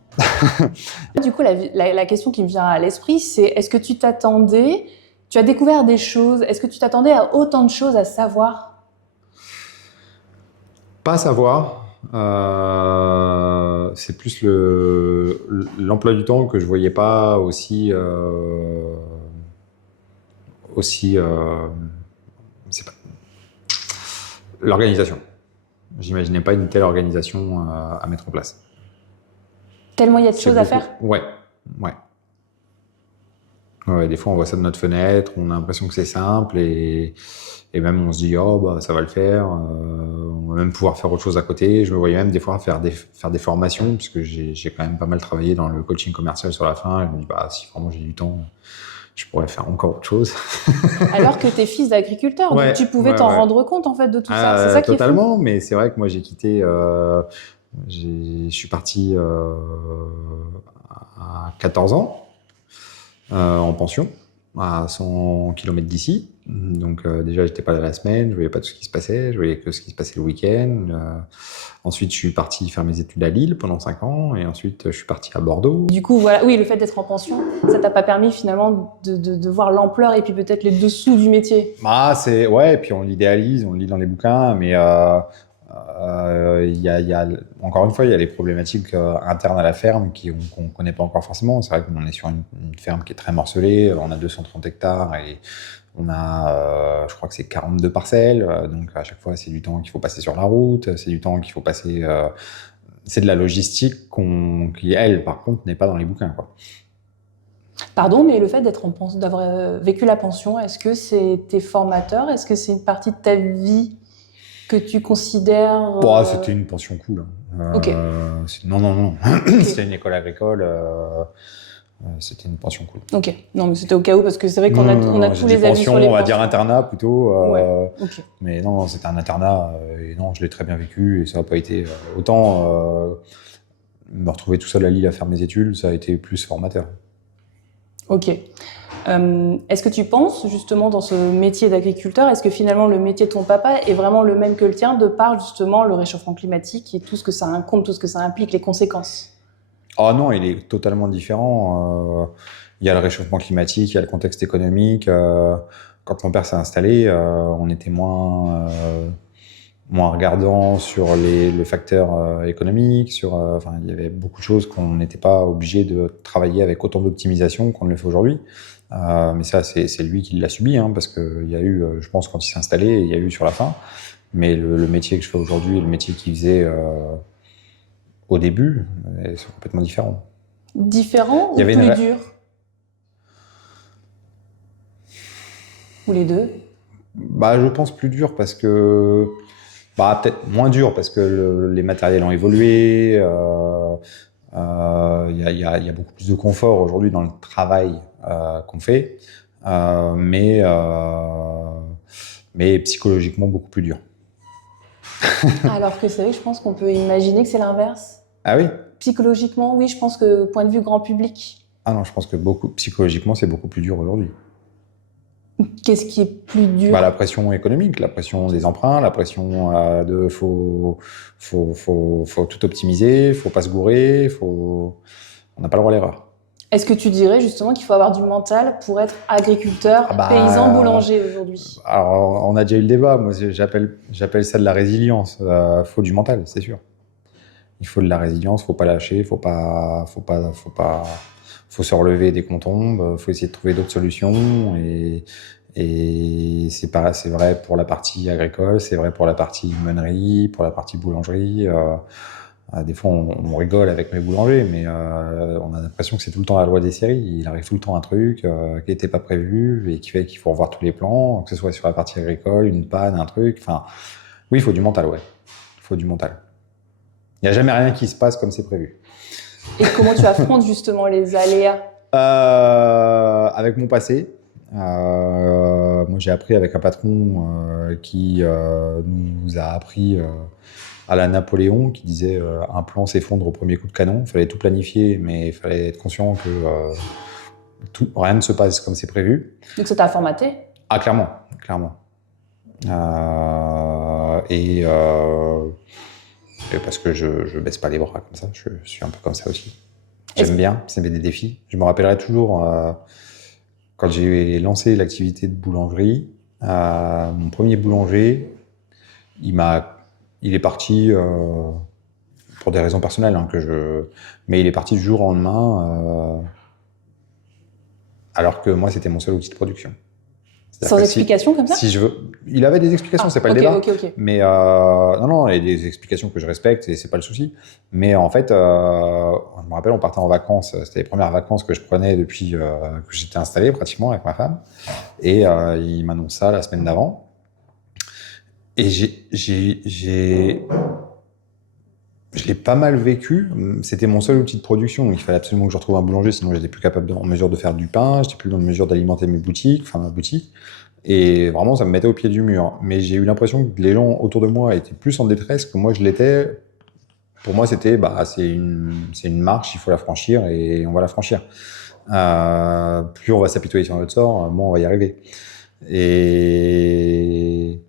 Du coup, la question qui me vient à l'esprit, c'est est-ce que tu t'attendais, tu as découvert des choses, est-ce que tu t'attendais à autant de choses à savoir? Pas savoir, c'est plus l'emploi du temps que je voyais pas aussi c'est pas l'organisation. J'imaginais pas une telle organisation à mettre en place. Tellement il y a de choses à faire? Ouais. Des fois, on voit ça de notre fenêtre, on a l'impression que c'est simple et même on se dit oh bah ça va le faire. On va même pouvoir faire autre chose à côté. Je me voyais même des fois faire des formations puisque j'ai quand même pas mal travaillé dans le coaching commercial sur la fin. Et je me dis bah si vraiment j'ai du temps, je pourrais faire encore autre chose. Alors que t'es fils d'agriculteur, donc tu pouvais t'en rendre compte en fait de tout ça. C'est ça qui est fou. Totalement, mais c'est vrai que moi j'ai quitté Je suis parti à 14 ans en pension, à 100 km d'ici. Donc déjà, j'étais pas là la semaine, je voyais pas tout ce qui se passait, je voyais que ce qui se passait le week-end. Ensuite, je suis parti faire mes études à Lille pendant 5 ans, et ensuite, je suis parti à Bordeaux. Du coup, voilà, oui, le fait d'être en pension, ça t'a pas permis finalement de voir l'ampleur et puis peut-être les dessous du métier. Ah, ouais, et puis on l'idéalise, on le lit dans les bouquins, mais encore une fois, il y a les problématiques internes à la ferme qu'on ne connaît pas encore forcément. C'est vrai qu'on est sur une ferme qui est très morcelée, on a 230 hectares et on a, je crois que c'est 42 parcelles, donc à chaque fois, c'est du temps qu'il faut passer sur la route, c'est du temps qu'il faut passer... c'est de la logistique qui, elle, par contre, n'est pas dans les bouquins, quoi. Pardon, mais le fait d'avoir vécu la pension, est-ce que c'était formateur? Est-ce que c'est une partie de ta vie que tu considères... Bon, c'était une pension cool. Ok. Non. C'était une école agricole. C'était une pension cool. Ok. Non, mais c'était au cas où, parce que c'est vrai qu'on a tous les avis sur les on va pensions. dire internat plutôt. Ouais. Ok. Mais non, c'était un internat. Et non, je l'ai très bien vécu. Et ça n'a pas été... autant me retrouver tout seul à Lille à faire mes études, ça a été plus formateur. Ok. Est-ce que tu penses, justement, dans ce métier d'agriculteur, est-ce que finalement le métier de ton papa est vraiment le même que le tien, de par, justement, le réchauffement climatique et tout ce que ça incombe, tout ce que ça implique, les conséquences? Ah non, il est totalement différent. Il y a le réchauffement climatique, il y a le contexte économique. Quand mon père s'est installé, on était moins regardant sur le facteur économique. Enfin, il y avait beaucoup de choses qu'on n'était pas obligé de travailler avec autant d'optimisation qu'on ne le fait aujourd'hui. Mais ça, c'est lui qui l'a subi, hein, parce qu'il y a eu, je pense, quand il s'est installé, il y a eu sur la fin. Mais le métier que je fais aujourd'hui et le métier qu'il faisait au début, c'est complètement différent. Différent ou plus dur? Ou les deux? Bah, je pense plus dur parce que... Bah, peut-être moins dur parce que les matériels ont évolué. Il y a beaucoup plus de confort aujourd'hui dans le travail qu'on fait. Mais psychologiquement beaucoup plus dur. Alors que c'est vrai, je pense qu'on peut imaginer que c'est l'inverse. Ah oui? Psychologiquement, oui, je pense que point de vue grand public. Ah non, je pense que psychologiquement, c'est beaucoup plus dur aujourd'hui. Qu'est-ce qui est plus dur? Bah, la pression économique, la pression des emprunts, la pression de faut tout optimiser, faut pas se gourer, on n'a pas le droit à l'erreur. Est-ce que tu dirais justement qu'il faut avoir du mental pour être agriculteur, paysan, boulanger aujourd'hui? Alors, on a déjà eu le débat. Moi, j'appelle ça de la résilience. Faut du mental, c'est sûr. Il faut de la résilience, faut pas lâcher, faut se relever dès qu'on tombe, faut essayer de trouver d'autres solutions et c'est vrai pour la partie agricole, c'est vrai pour la partie meunerie, pour la partie boulangerie. Des fois, on rigole avec mes boulangers, mais on a l'impression que c'est tout le temps la loi des séries. Il arrive tout le temps un truc qui n'était pas prévu et qui fait qu'il faut revoir tous les plans, que ce soit sur la partie agricole, une panne, un truc. Enfin, oui, il faut du mental, ouais. Il faut du mental. Il n'y a jamais rien qui se passe comme c'est prévu. Et comment tu affrontes justement les aléas? Avec mon passé. Moi, j'ai appris avec un patron qui nous a appris à la Napoléon, qui disait un plan s'effondre au premier coup de canon. Il fallait tout planifier, mais il fallait être conscient que rien ne se passe comme c'est prévu. Donc ça t'a formaté? Ah, clairement. Parce que je baisse pas les bras comme ça, je suis un peu comme ça aussi. J'aime bien, c'est des défis. Je me rappellerai toujours quand j'ai lancé l'activité de boulangerie, mon premier boulanger, il est parti pour des raisons personnelles, hein, mais il est parti du jour au lendemain, alors que moi c'était mon seul outil de production. Sans explication comme ça? Il avait des explications, c'est pas le débat. Okay. Mais non, il y a des explications que je respecte et c'est pas le souci. Mais en fait, je me rappelle, on partait en vacances. C'était les premières vacances que je prenais depuis que j'étais installé pratiquement avec ma femme. Et il m'annonce ça la semaine d'avant. Et je l'ai pas mal vécu. C'était mon seul outil de production. Donc il fallait absolument que je retrouve un boulanger, sinon j'étais plus en mesure de faire du pain, j'étais plus en mesure d'alimenter ma boutique. Et vraiment, ça me mettait au pied du mur. Mais j'ai eu l'impression que les gens autour de moi étaient plus en détresse que moi je l'étais Pour moi, c'était, c'est une marche, il faut la franchir et on va la franchir. Plus on va s'apitoyer sur notre sort, moins on va y arriver. Et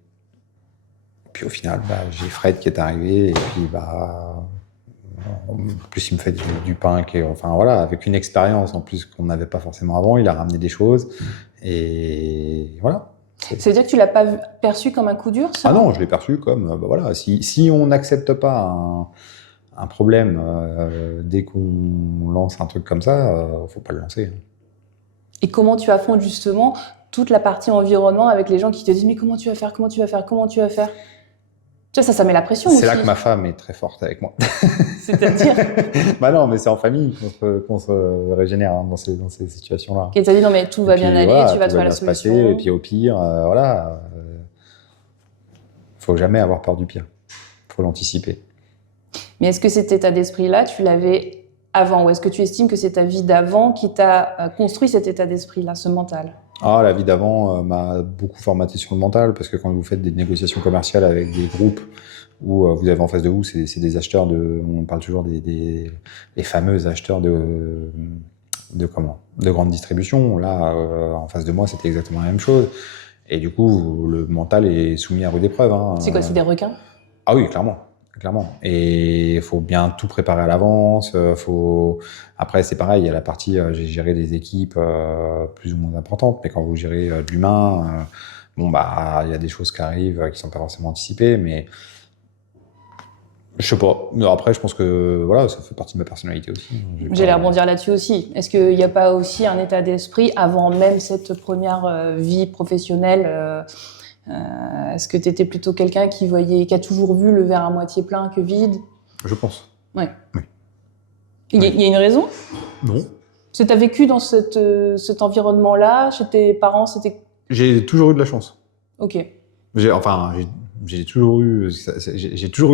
puis au final, j'ai Fred qui est arrivé et puis en plus il me fait du pain avec une expérience en plus qu'on n'avait pas forcément avant. Il a ramené des choses et voilà. Ça veut dire que tu l'as pas perçu comme un coup dur, ça? Ah non, je l'ai perçu comme si on n'accepte pas un problème dès qu'on lance un truc comme ça, faut pas le lancer. Et comment tu affrontes justement toute la partie environnement avec les gens qui te disent mais comment tu vas faire? Tu vois, ça met la pression aussi. C'est là que ma femme est très forte avec moi. C'est-à-dire? Non, mais c'est en famille qu'on se régénère dans ces situations-là. Et t'as dit non mais tout va bien aller, tu vas trouver la solution. Passer, et puis au pire, faut jamais avoir peur du pire. Faut l'anticiper. Mais est-ce que cet état d'esprit-là, tu l'avais avant, ou est-ce que tu estimes que c'est ta vie d'avant qui t'a construit cet état d'esprit-là, ce mental? La vie d'avant m'a beaucoup formaté sur le mental, parce que quand vous faites des négociations commerciales avec des groupes où vous avez en face de vous, c'est des acheteurs on parle toujours des fameux acheteurs de grande distribution. Là, en face de moi, c'était exactement la même chose. Et du coup, le mental est soumis à rude épreuve. C'est quoi, c'est des requins? Ah oui, clairement. Et il faut bien tout préparer à l'avance. Après, c'est pareil, il y a la partie, j'ai géré des équipes plus ou moins importantes, mais quand vous gérez de l'humain, il y a des choses qui arrivent qui sont pas forcément anticipées, mais je sais pas. Après, je pense que ça fait partie de ma personnalité aussi. J'allais rebondir là-dessus aussi. Est-ce qu'il n'y a pas aussi un état d'esprit avant même cette première vie professionnelle est-ce que tu étais plutôt quelqu'un qui a toujours vu le verre à moitié plein que vide? Je pense. Ouais. Oui. Il y a une raison? Non. Ce que tu as vécu dans cet environnement-là, chez tes parents, c'était... J'ai toujours eu de la chance. Ok. J'ai toujours eu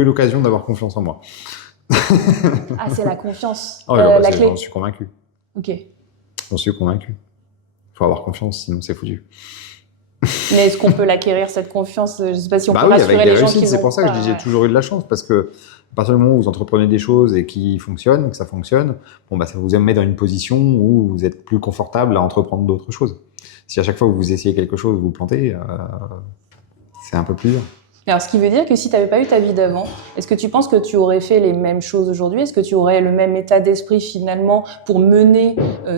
l'occasion d'avoir confiance en moi. Ah, c'est la confiance, la clé. J'en suis convaincu. Ok. J'en suis convaincu. Il faut avoir confiance, sinon c'est foutu. Mais est-ce qu'on peut l'acquérir, cette confiance? Je ne sais pas si on peut rassurer avec les gens qui c'est pour ça que je dis j'ai toujours eu de la chance, parce que à partir du moment où vous entreprenez des choses et que ça fonctionne, ça vous met dans une position où vous êtes plus confortable à entreprendre d'autres choses. Si à chaque fois que vous essayez quelque chose, vous vous plantez, c'est un peu plus dur. Alors, ce qui veut dire que si tu n'avais pas eu ta vie d'avant, est-ce que tu penses que tu aurais fait les mêmes choses aujourd'hui? Est-ce que tu aurais le même état d'esprit finalement pour mener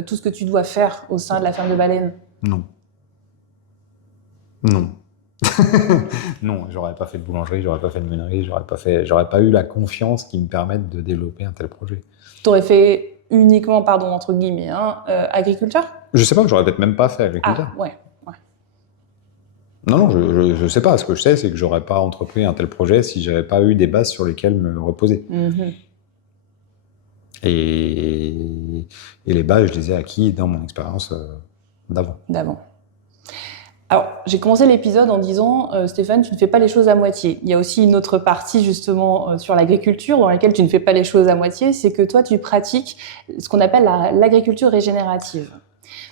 tout ce que tu dois faire au sein de la ferme de baleines? Non. Non, j'aurais pas fait de boulangerie, j'aurais pas fait de meunerie, j'aurais pas eu la confiance qui me permette de développer un tel projet. T'aurais fait uniquement, pardon, entre guillemets, agriculteur? Je sais pas, j'aurais peut-être même pas fait agriculteur. Ah, ouais. Non, je sais pas. Ce que je sais, c'est que j'aurais pas entrepris un tel projet si j'avais pas eu des bases sur lesquelles me reposer. Mm-hmm. Et les bases, je les ai acquis dans mon expérience d'avant. Alors, j'ai commencé l'épisode en disant Stéphane, tu ne fais pas les choses à moitié. Il y a aussi une autre partie justement sur l'agriculture dans laquelle tu ne fais pas les choses à moitié, c'est que toi, tu pratiques ce qu'on appelle l'agriculture régénérative.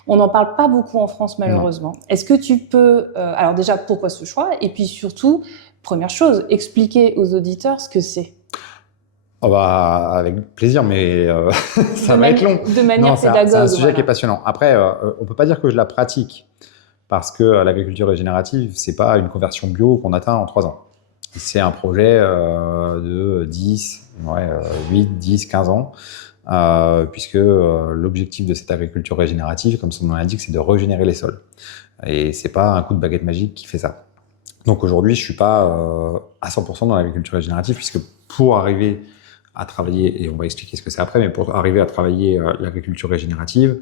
On n'en parle pas beaucoup en France, malheureusement. Non. Est-ce que tu peux... alors déjà, pourquoi ce choix? Et puis surtout, première chose, expliquer aux auditeurs ce que c'est. Avec plaisir, mais ça va être long. De manière pédagogique. C'est un sujet qui est passionnant. Après, on peut pas dire que je la pratique, parce que l'agriculture régénérative, c'est pas une conversion bio qu'on atteint en 3 ans. C'est un projet de 8, 10, 15 ans, puisque l'objectif de cette agriculture régénérative, comme son nom l'indique, c'est de régénérer les sols. Et c'est pas un coup de baguette magique qui fait ça. Donc aujourd'hui, je suis pas à 100% dans l'agriculture régénérative, puisque pour arriver à travailler, et on va expliquer ce que c'est après, mais pour arriver à travailler l'agriculture régénérative,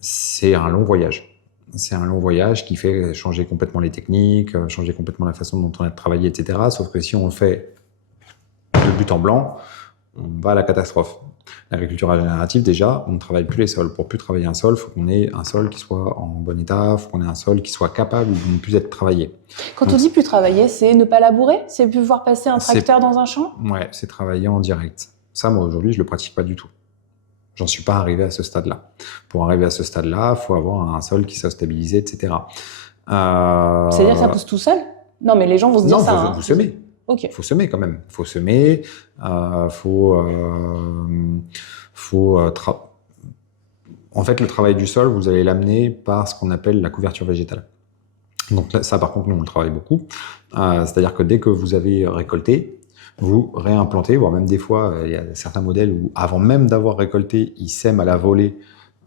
c'est un long voyage. C'est un long voyage qui fait changer complètement les techniques, changer complètement la façon dont on a travaillé, etc. Sauf que si on le fait de but en blanc, on va à la catastrophe. L'agriculture régénérative, déjà, on ne travaille plus les sols. Pour plus travailler un sol, il faut qu'on ait un sol qui soit en bon état, il faut qu'on ait un sol qui soit capable de ne plus être travaillé. Quand on dit plus travailler, c'est ne pas labourer? C'est plus pouvoir passer un tracteur dans un champ? Ouais, c'est travailler en direct. Ça, moi, aujourd'hui, je ne le pratique pas du tout. J'en suis pas arrivé à ce stade-là. Pour arriver à ce stade-là, il faut avoir un sol qui soit stabilisé, etc. C'est-à-dire que ça pousse tout seul? Non, mais les gens vont se dire ça. Non, vous semez. Ok. Faut semer quand même. Faut semer. En fait, le travail du sol, vous allez l'amener par ce qu'on appelle la couverture végétale. Donc là, ça, par contre, nous, on le travaille beaucoup. C'est-à-dire que dès que vous avez récolté, vous réimplantez, voire même des fois, il y a certains modèles où, avant même d'avoir récolté, ils sèment à la volée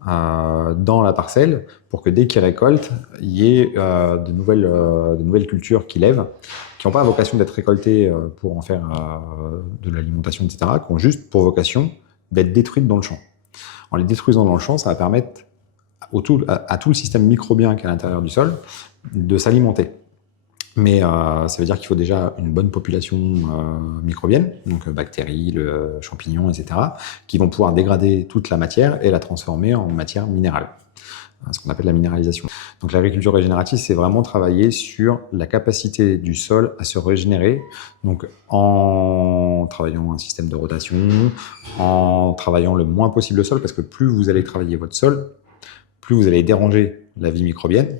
dans la parcelle pour que dès qu'ils récoltent, il y ait de nouvelles cultures qui lèvent, qui n'ont pas vocation d'être récoltées pour en faire de l'alimentation, etc., qui ont juste pour vocation d'être détruites dans le champ. En les détruisant dans le champ, ça va permettre à tout le système microbien qui est à l'intérieur du sol de s'alimenter. Mais ça veut dire qu'il faut déjà une bonne population microbienne, donc bactéries, champignons, etc., qui vont pouvoir dégrader toute la matière et la transformer en matière minérale, ce qu'on appelle la minéralisation. Donc l'agriculture régénérative, c'est vraiment travailler sur la capacité du sol à se régénérer, donc en travaillant un système de rotation, en travaillant le moins possible le sol, parce que plus vous allez travailler votre sol, plus vous allez déranger la vie microbienne,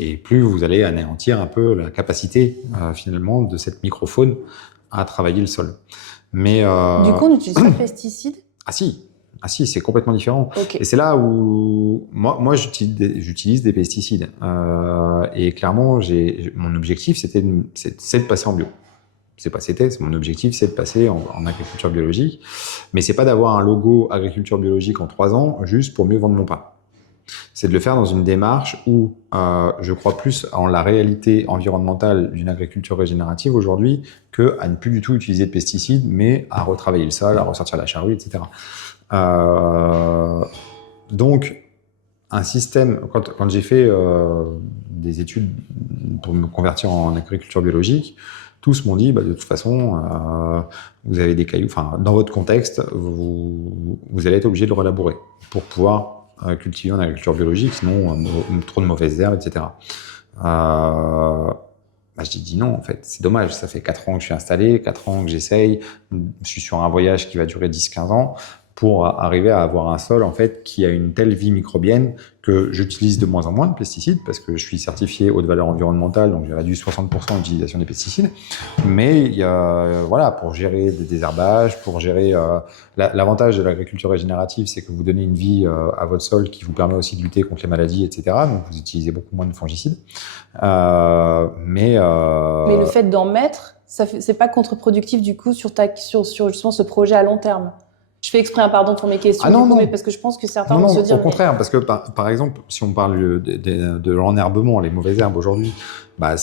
et plus vous allez anéantir un peu la capacité finalement de cette microfaune à travailler le sol. Mais du coup, on n'utilise pas de pesticides? Ah si, c'est complètement différent. Okay. Et c'est là où moi j'utilise des pesticides. Et clairement, mon objectif c'est de passer en bio. C'est mon objectif, c'est de passer en agriculture biologique. Mais c'est pas d'avoir un logo agriculture biologique en 3 ans juste pour mieux vendre mon pain. C'est de le faire dans une démarche où je crois plus en la réalité environnementale d'une agriculture régénérative aujourd'hui qu'à ne plus du tout utiliser de pesticides, mais à retravailler le sol, à ressortir la charrue, etc. Donc, un système, quand j'ai fait des études pour me convertir en agriculture biologique, tous m'ont dit, de toute façon, vous avez des cailloux, dans votre contexte, vous allez être obligé de le relabourer pour pouvoir cultiver en agriculture biologique, sinon trop de mauvaises herbes, etc. J'ai dit non, en fait, c'est dommage, ça fait 4 ans que je suis installé, 4 ans que j'essaye, je suis sur un voyage qui va durer 10-15 ans pour arriver à avoir un sol en fait qui a une telle vie microbienne que j'utilise de moins en moins de pesticides parce que je suis certifié haute valeur environnementale, donc j'ai réduit 60% l'utilisation des pesticides. Mais il y a, pour gérer des désherbages, pour gérer l'avantage de l'agriculture régénérative, c'est que vous donnez une vie à votre sol qui vous permet aussi de lutter contre les maladies, etc. Donc vous utilisez beaucoup moins de fongicides. Mais le fait d'en mettre, c'est pas contre-productif du coup sur justement ce projet à long terme. Je fais exprès, pardon pour mes questions, non. Mais parce que je pense que certains vont se dire... Au contraire, parce que par exemple, si on parle de l'enherbement, les mauvaises herbes aujourd'hui, on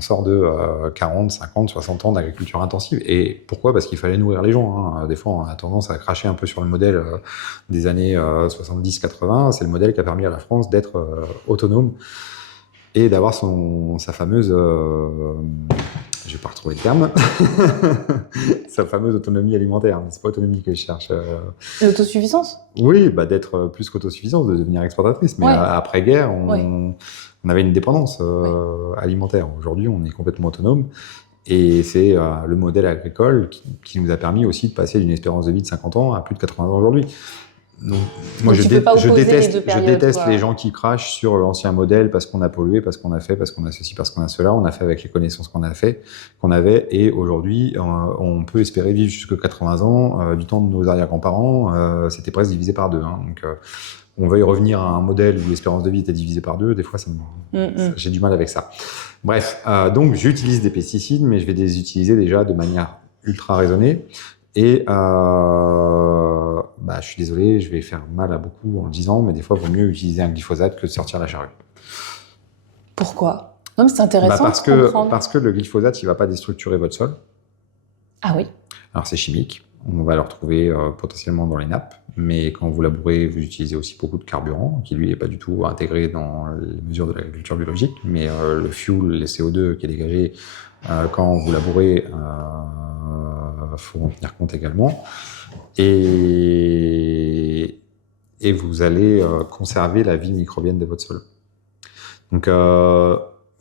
sort de 40, 50, 60 ans d'agriculture intensive. Et pourquoi ? Parce qu'il fallait nourrir les gens. Des fois, on a tendance à cracher un peu sur le modèle des années 70-80. C'est le modèle qui a permis à la France d'être autonome et d'avoir sa fameuse... je vais pas retrouver le terme, sa fameuse autonomie alimentaire. C'est pas autonomie que je cherche. L'autosuffisance ? Oui, d'être plus qu'autosuffisance, de devenir exportatrice. Mais après-guerre, on avait une dépendance alimentaire. Aujourd'hui, on est complètement autonome. Et c'est le modèle agricole qui nous a permis aussi de passer d'une espérance de vie de 50 ans à plus de 80 ans aujourd'hui. Donc, moi, je déteste les gens qui crachent sur l'ancien modèle parce qu'on a pollué, parce qu'on a fait, parce qu'on a ceci, parce qu'on a cela. On a fait avec les connaissances qu'on avait. Et aujourd'hui, on peut espérer vivre jusqu'à 80 ans. Du temps de nos arrière-grands-parents, c'était presque divisé par 2. Donc, on veuille revenir à un modèle où l'espérance de vie était divisée par 2. Des fois, j'ai du mal avec ça. Bref, donc j'utilise des pesticides, mais je vais les utiliser déjà de manière ultra raisonnée. Et je suis désolé, je vais faire mal à beaucoup en le disant, mais des fois, il vaut mieux utiliser un glyphosate que de sortir la charrue. Pourquoi ? Non, mais c'est intéressant parce que le glyphosate, il ne va pas déstructurer votre sol. Ah oui. Alors, c'est chimique. On va le retrouver potentiellement dans les nappes. Mais quand vous labourez, vous utilisez aussi beaucoup de carburant, qui lui n'est pas du tout intégré dans les mesures de l'agriculture biologique. Mais le fuel, les CO2 qui est dégagé quand vous labourez, faut en tenir compte également. Et vous allez conserver la vie microbienne de votre sol. Donc,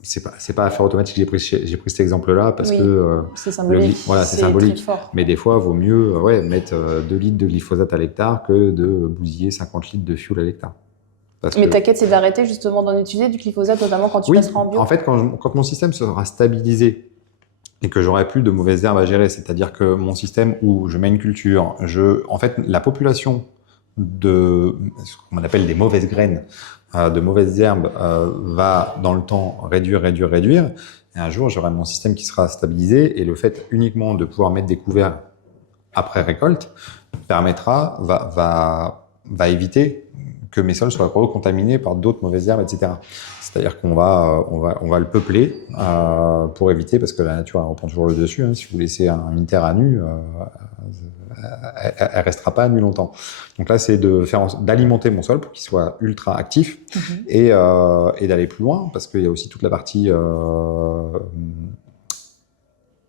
c'est pas affaire automatique. J'ai pris cet exemple-là parce que c'est symbolique. C'est symbolique. Très fort. Mais des fois, il vaut mieux mettre 2 litres de glyphosate à l'hectare que de bousiller 50 litres de fuel à l'hectare. Mais ta quête, c'est d'arrêter justement d'en utiliser du glyphosate, notamment quand tu passeras en bio. En fait, quand mon système sera stabilisé et que j'aurai plus de mauvaises herbes à gérer, c'est-à-dire que mon système où je mets une culture, en fait, la population de ce qu'on appelle des mauvaises graines, de mauvaises herbes, va dans le temps réduire. Et un jour, j'aurai mon système qui sera stabilisé, et le fait uniquement de pouvoir mettre des couverts après récolte va éviter que mes sols soient recontaminés par d'autres mauvaises herbes, etc. C'est-à-dire qu'on va le peupler pour éviter, parce que la nature elle reprend toujours le dessus. Hein, si vous laissez une terre à nu, elle restera pas à nu longtemps. Donc là, c'est d'alimenter mon sol pour qu'il soit ultra actif et d'aller plus loin, parce qu'il y a aussi toute la partie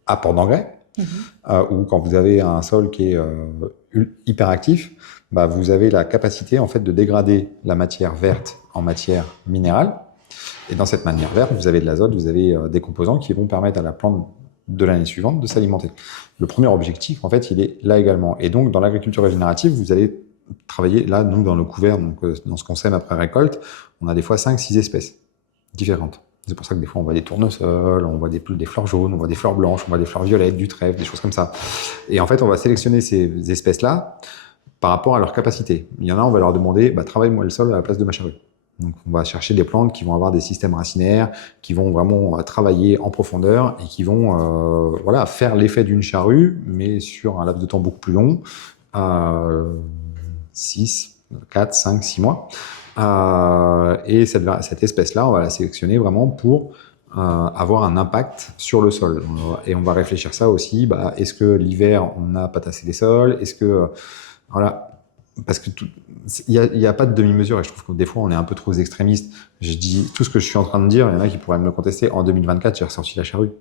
apport d'engrais, où quand vous avez un sol qui est hyper actif, bah, vous avez la capacité en fait de dégrader la matière verte en matière minérale. Et dans cette matière verte, vous avez de l'azote, vous avez des composants qui vont permettre à la plante de l'année suivante de s'alimenter. Le premier objectif, en fait, il est là également. Et donc, dans l'agriculture régénérative, vous allez travailler, là, nous, dans nos couverts, donc dans ce qu'on sème après récolte, on a des fois 5-6 espèces différentes. C'est pour ça que des fois, on voit des tournesols, on voit des fleurs jaunes, on voit des fleurs blanches, on voit des fleurs violettes, du trèfle, des choses comme ça. Et en fait, on va sélectionner ces espèces-là par rapport à leur capacité. Il y en a, on va leur demander, travaille-moi le sol à la place de ma charrue. Donc, on va chercher des plantes qui vont avoir des systèmes racinaires, qui vont vraiment travailler en profondeur et qui vont faire l'effet d'une charrue, mais sur un laps de temps beaucoup plus long, 4, 5, 6 mois. Et cette espèce-là, on va la sélectionner vraiment pour avoir un impact sur le sol. Et on va réfléchir ça aussi, est-ce que l'hiver, on n'a pas tassé les sols? Est-ce que... parce que il y a pas de demi-mesure, et je trouve que des fois on est un peu trop extrémiste. Je dis tout ce que je suis en train de dire, il y en a qui pourraient me le contester. En 2024, j'ai ressorti la charrue.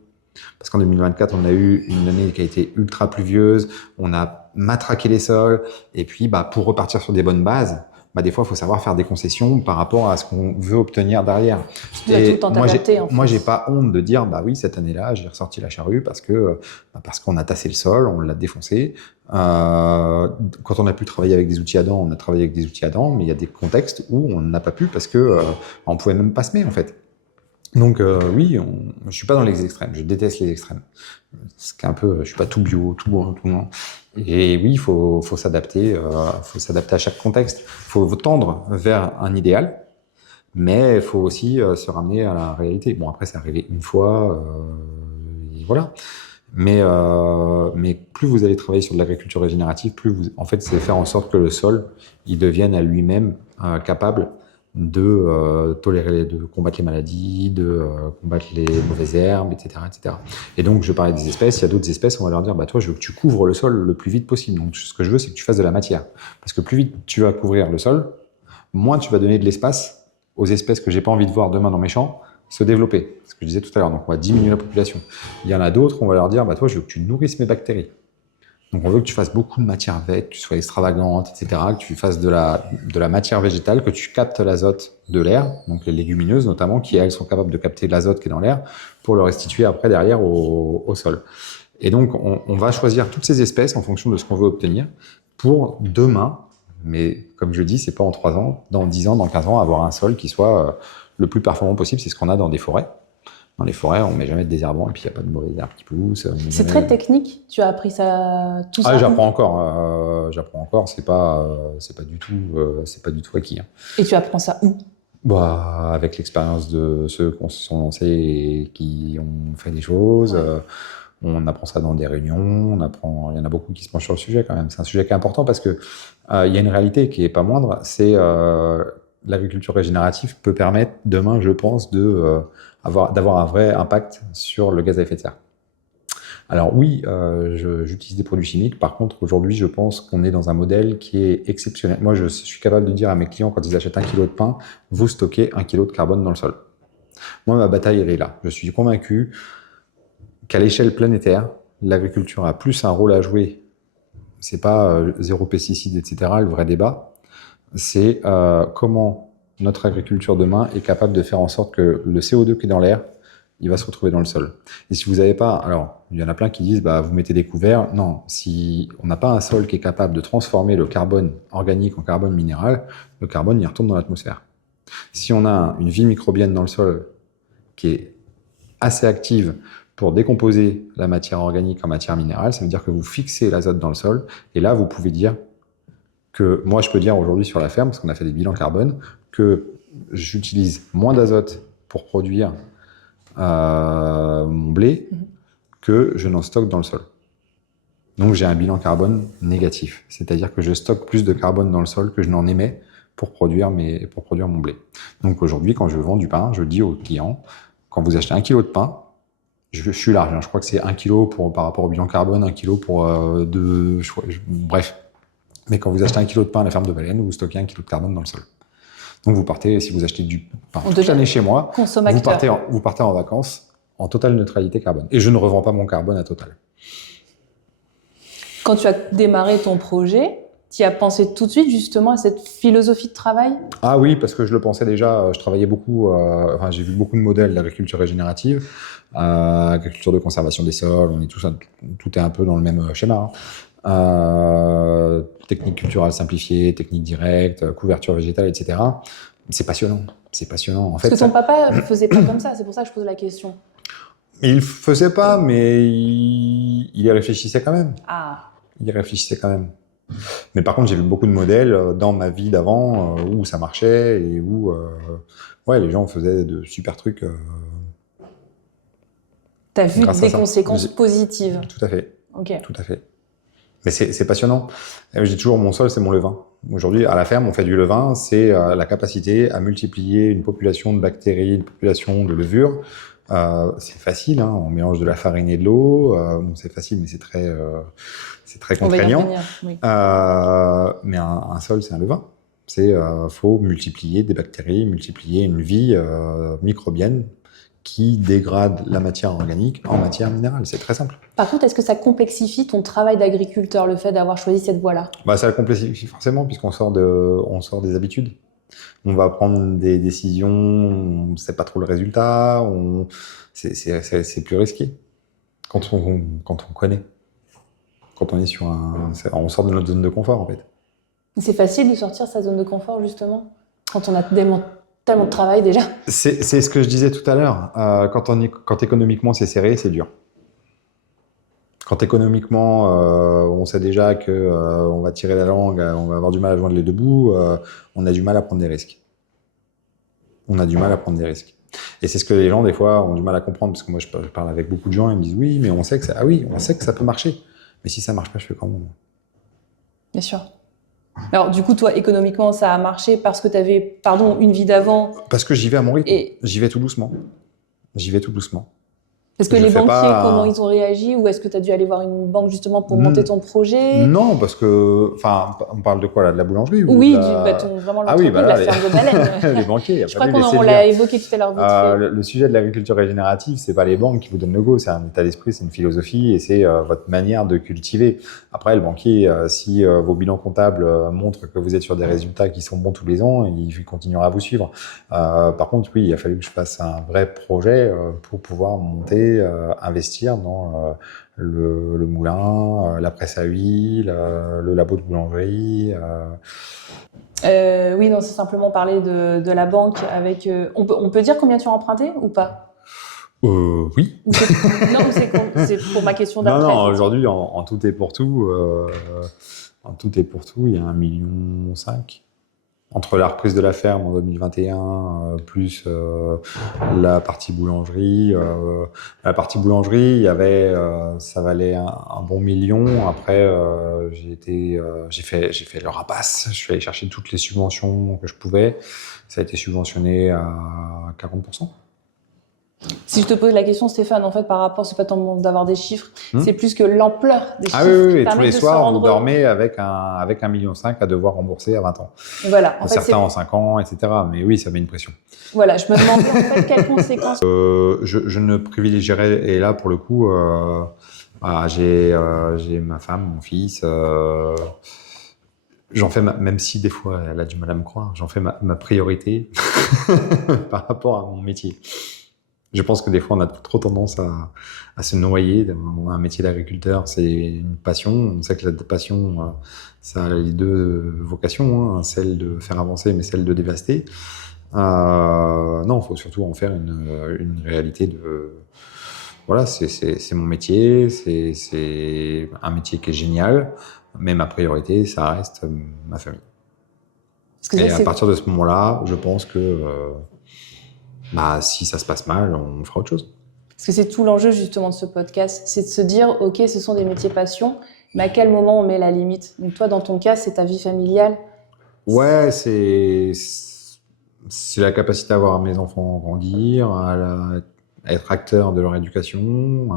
Parce qu'en 2024, on a eu une année qui a été ultra pluvieuse, on a matraqué les sols, et puis pour repartir sur des bonnes bases, des fois il faut savoir faire des concessions par rapport à ce qu'on veut obtenir derrière. Et moi j'ai pas honte de dire oui, cette année-là j'ai ressorti la charrue parce qu'on a tassé le sol, on l'a défoncé. Quand on a pu travailler avec des outils Adam, on a travaillé avec des outils Adam, mais il y a des contextes où on n'a pas pu parce que on pouvait même pas semer en fait. Donc oui, je suis pas dans les extrêmes, je déteste les extrêmes. C'est un peu, je suis pas tout bio, tout bon, tout non. Et oui, il faut s'adapter, à chaque contexte. Il faut tendre vers un idéal, mais il faut aussi se ramener à la réalité. Bon, après, c'est arrivé une fois, et voilà. Mais plus vous allez travailler sur de l'agriculture régénérative, en fait, c'est faire en sorte que le sol, il devienne à lui-même capable de tolérer, de combattre les maladies, de combattre les mauvaises herbes, etc., etc. Et donc, je parlais des espèces. Il y a d'autres espèces, on va leur dire, toi, je veux que tu couvres le sol le plus vite possible. Donc, ce que je veux, c'est que tu fasses de la matière. Parce que plus vite tu vas couvrir le sol, moins tu vas donner de l'espace aux espèces que j'ai pas envie de voir demain dans mes champs se développer. C'est ce que je disais tout à l'heure. Donc, on va diminuer la population. Il y en a d'autres, on va leur dire, toi, je veux que tu nourrisses mes bactéries. Donc, on veut que tu fasses beaucoup de matière verte, que tu sois extravagante, etc., que tu fasses de la matière végétale, que tu captes l'azote de l'air, donc les légumineuses notamment, qui, elles, sont capables de capter l'azote qui est dans l'air pour le restituer après derrière au sol. Et donc, on va choisir toutes ces espèces en fonction de ce qu'on veut obtenir pour demain, mais comme je dis, c'est pas en 3 ans, dans 10 ans, dans 15 ans, avoir un sol qui soit le plus performant possible. C'est ce qu'on a dans des forêts. Dans les forêts, on met jamais de désherbant et puis il n'y a pas de mauvaises herbes qui poussent. C'est très technique. Tu as appris tout ça. J'apprends encore. C'est pas du tout acquis. Hein. Et tu apprends ça où? Avec l'expérience de ceux qui se sont lancés et qui ont fait des choses. Ouais. On apprend ça dans des réunions. Il y en a beaucoup qui se penchent sur le sujet quand même. C'est un sujet qui est important parce que il y a une réalité qui est pas moindre. C'est l'agriculture régénérative peut permettre demain, je pense, d'avoir un vrai impact sur le gaz à effet de serre. Alors oui, j'utilise des produits chimiques. Par contre, aujourd'hui, je pense qu'on est dans un modèle qui est exceptionnel. Moi, je suis capable de dire à mes clients, quand ils achètent 1 kilo de pain, vous stockez 1 kilo de carbone dans le sol. Moi, ma bataille, elle est là. Je suis convaincu qu'à l'échelle planétaire, l'agriculture a plus un rôle à jouer. C'est pas zéro pesticide, etc. Le vrai débat, c'est comment notre agriculture demain est capable de faire en sorte que le CO2 qui est dans l'air, il va se retrouver dans le sol. Et si vous n'avez pas... Alors, il y en a plein qui disent, vous mettez des couverts. Non, si on n'a pas un sol qui est capable de transformer le carbone organique en carbone minéral, le carbone, il retourne dans l'atmosphère. Si on a une vie microbienne dans le sol qui est assez active pour décomposer la matière organique en matière minérale, ça veut dire que vous fixez l'azote dans le sol, et là, vous pouvez dire que, moi, je peux dire aujourd'hui sur la ferme, parce qu'on a fait des bilans carbone, que j'utilise moins d'azote pour produire mon blé que je n'en stocke dans le sol. Donc, j'ai un bilan carbone négatif, c'est-à-dire que je stocke plus de carbone dans le sol que je n'en émets pour produire mon blé. Donc, aujourd'hui, quand je vends du pain, je dis aux clients, quand vous achetez 1 kg de pain, je suis large, hein, je crois que c'est 1 kg par rapport au bilan carbone, 1 kg pour bref. Mais quand vous achetez 1 kg de pain à la ferme de Baleine, vous stockez 1 kg de carbone dans le sol. Donc vous partez, si vous achetez du pain toute l'année chez moi, vous partez en vacances en totale neutralité carbone. Et je ne revends pas mon carbone à Total. Quand tu as démarré ton projet, tu as pensé tout de suite justement à cette philosophie de travail? Ah oui, parce que je le pensais déjà, je travaillais beaucoup, j'ai vu beaucoup de modèles d'agriculture régénérative, agriculture de conservation des sols, tout est un peu dans le même schéma. Technique culturelle simplifiée, technique directe, couverture végétale, etc. C'est passionnant. En fait, parce que ton papa ne faisait pas comme ça, c'est pour ça que je pose la question. Il faisait pas, mais il y réfléchissait quand même. Ah. Il y réfléchissait quand même. Mais par contre, j'ai vu beaucoup de modèles dans ma vie d'avant où ça marchait et où les gens faisaient de super trucs. Tu as vu des conséquences positives. Tout à fait. Ok. Tout à fait. Mais c'est passionnant. Je dis toujours, mon sol, c'est mon levain. Aujourd'hui, à la ferme, on fait du levain, c'est la capacité à multiplier une population de bactéries, une population de levures. C'est facile, hein, on mélange de la farine et de l'eau. C'est facile, mais c'est très contraignant. Oui. Mais un sol, c'est un levain. Faut multiplier des bactéries, multiplier une vie microbienne qui dégrade la matière organique en matière minérale. C'est très simple. Par contre, est-ce que ça complexifie ton travail d'agriculteur, le fait d'avoir choisi cette voie-là? Ça le complexifie forcément, puisqu'on sort des habitudes. On va prendre des décisions, on ne sait pas trop le résultat, c'est plus risqué quand on connaît. Quand on est on sort de notre zone de confort, en fait. C'est facile de sortir de sa zone de confort, justement, quand on a tellement de travail déjà. C'est ce que je disais tout à l'heure. Quand économiquement c'est serré, c'est dur. Quand économiquement on sait déjà que on va tirer la langue, on va avoir du mal à joindre les deux bouts, on a du mal à prendre des risques. Et c'est ce que les gens des fois ont du mal à comprendre, parce que moi je parle avec beaucoup de gens, ils me disent oui, mais on sait que ça peut marcher. Mais si ça marche pas, je fais comment? Bien sûr. Alors, du coup, toi, économiquement, ça a marché parce que tu avais, une vie d'avant. Parce que j'y vais à mon rythme. J'y vais tout doucement. Est-ce que les banquiers, comment ils ont réagi, ou est-ce que tu as dû aller voir une banque justement pour monter ton projet? Non, parce que, on parle de quoi là, de la boulangerie? Oui, vraiment l'entreprise, la ferme de Baleine. Les banquiers. Je crois qu'on l'a évoqué tout à l'heure vite fait. Le sujet de l'agriculture régénérative, c'est pas les banques qui vous donnent le go, c'est un état d'esprit, c'est une philosophie et c'est votre manière de cultiver. Après, le banquier, si vos bilans comptables montrent que vous êtes sur des résultats qui sont bons tous les ans, il continuera à vous suivre. Par contre, oui, il a fallu que je fasse un vrai projet pour pouvoir monter, investir dans le moulin, la presse à huile, le labo de boulangerie. Oui, non, c'est simplement parler de la banque avec. On peut dire combien tu as emprunté ou pas? Oui. Non, c'est pour ma question d'après. Non, aujourd'hui, en tout et pour tout, il y a 1,5 million. Entre la reprise de la ferme en 2021, plus la partie boulangerie. Il y avait, ça valait un bon million. Après, j'ai fait le rapace. Je suis allé chercher toutes les subventions que je pouvais. Ça a été subventionné à 40%. Si je te pose la question, Stéphane, en fait, par rapport, c'est pas tant d'avoir des chiffres, c'est plus que l'ampleur des chiffres. Ah oui, tous les soirs, vous dormez avec 1,5 million à devoir rembourser à 20 ans. Voilà. Certains en 5 ans, etc. Mais oui, ça met une pression. Voilà, je me demandais en fait quelles conséquences. Je ne privilégierais, et là, pour le coup, j'ai ma femme, mon fils. J'en fais même si des fois elle a du mal à me croire, j'en fais ma priorité par rapport à mon métier. Je pense que des fois, on a trop tendance à se noyer. Un métier d'agriculteur, c'est une passion. On sait que la passion, ça a les deux vocations, hein, celle de faire avancer, mais celle de dévaster. Non, il faut surtout en faire une réalité de... Voilà, c'est mon métier, c'est un métier qui est génial, mais ma priorité, ça reste ma famille. Et à partir de ce moment-là, je pense que si ça se passe mal, on fera autre chose. Parce que c'est tout l'enjeu justement de ce podcast, c'est de se dire, ok, ce sont des métiers passion, mais à quel moment on met la limite? Donc toi, dans ton cas, c'est ta vie familiale. Ouais, c'est la capacité à voir mes enfants grandir, à être acteur de leur éducation,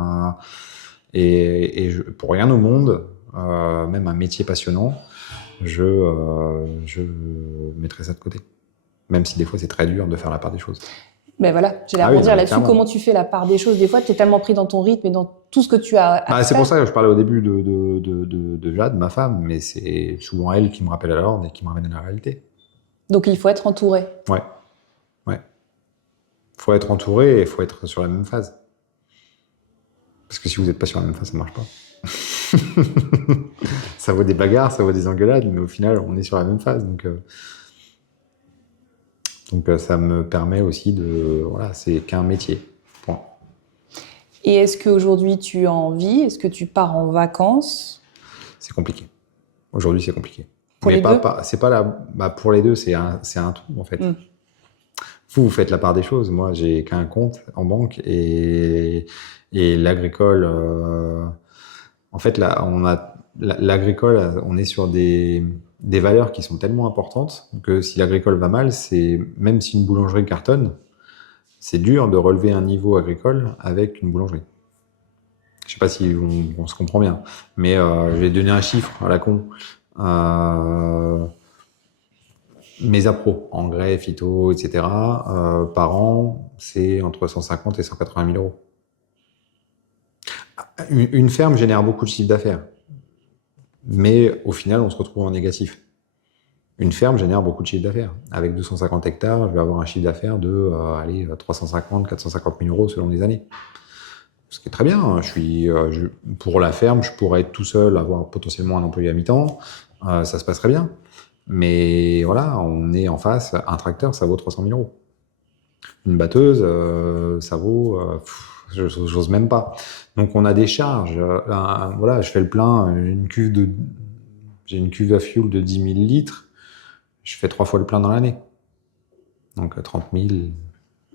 pour rien au monde, même un métier passionnant, je mettrai ça de côté. Même si des fois c'est très dur de faire la part des choses. Ben voilà, j'allais rebondir là-dessus. Comment tu fais la part des choses? Des fois, tu es tellement pris dans ton rythme et dans tout ce que tu as à c'est pour ça que je parlais au début de Jade, ma femme, mais c'est souvent elle qui me rappelle à l'ordre et qui me ramène à la réalité. Donc il faut être entouré. Ouais. Faut être entouré et il faut être sur la même phase. Parce que si vous n'êtes pas sur la même phase, ça ne marche pas. Ça vaut des bagarres, ça vaut des engueulades, mais au final, on est sur la même phase. Donc ça me permet aussi de... Voilà, c'est qu'un métier. Point. Et est-ce qu'aujourd'hui, tu en vis? Est-ce que tu pars en vacances? C'est compliqué. Aujourd'hui, c'est compliqué. Pour les deux? C'est pas pour les deux, c'est un tout, en fait. Vous faites la part des choses. Moi, j'ai qu'un compte en banque et l'agricole... en fait, là, l'agricole, on est sur des valeurs qui sont tellement importantes que si l'agricole va mal, même si une boulangerie cartonne, c'est dur de relever un niveau agricole avec une boulangerie. Je sais pas si on se comprend bien, mais je vais donner un chiffre à la con. Mes appros, engrais, phyto, etc., par an, c'est entre 150 et 180 000 euros. Une ferme génère beaucoup de chiffre d'affaires. Mais au final, on se retrouve en négatif. Une ferme génère beaucoup de chiffre d'affaires. Avec 250 hectares, je vais avoir un chiffre d'affaires de 350, 450 000 euros selon les années. Ce qui est très bien. Pour la ferme, je pourrais être tout seul, avoir potentiellement un employé à mi-temps. Ça se passerait bien. Mais voilà, on est en face. Un tracteur, ça vaut 300 000 euros. Une batteuse, ça vaut... j'ose même pas. Donc on a des charges. Voilà, je fais le plein, j'ai une cuve à fuel de 10 000 litres. Je fais 3 fois le plein dans l'année. Donc 30 000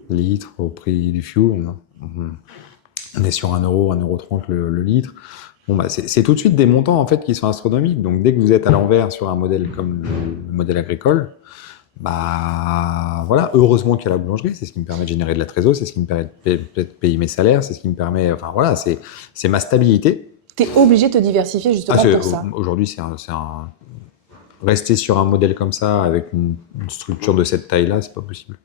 litres au prix du fuel. On est sur 1 euro, 1,30 € le litre. Bon, c'est tout de suite des montants en fait qui sont astronomiques. Donc dès que vous êtes à l'envers sur un modèle comme le modèle agricole, voilà, heureusement qu'il y a la boulangerie, c'est ce qui me permet de générer de la trésor, c'est ce qui me permet de payer mes salaires, c'est ce qui me permet, enfin voilà, c'est ma stabilité. T'es obligé de te diversifier justement pour ça. Aujourd'hui, rester sur un modèle comme ça avec une structure de cette taille-là, c'est pas possible.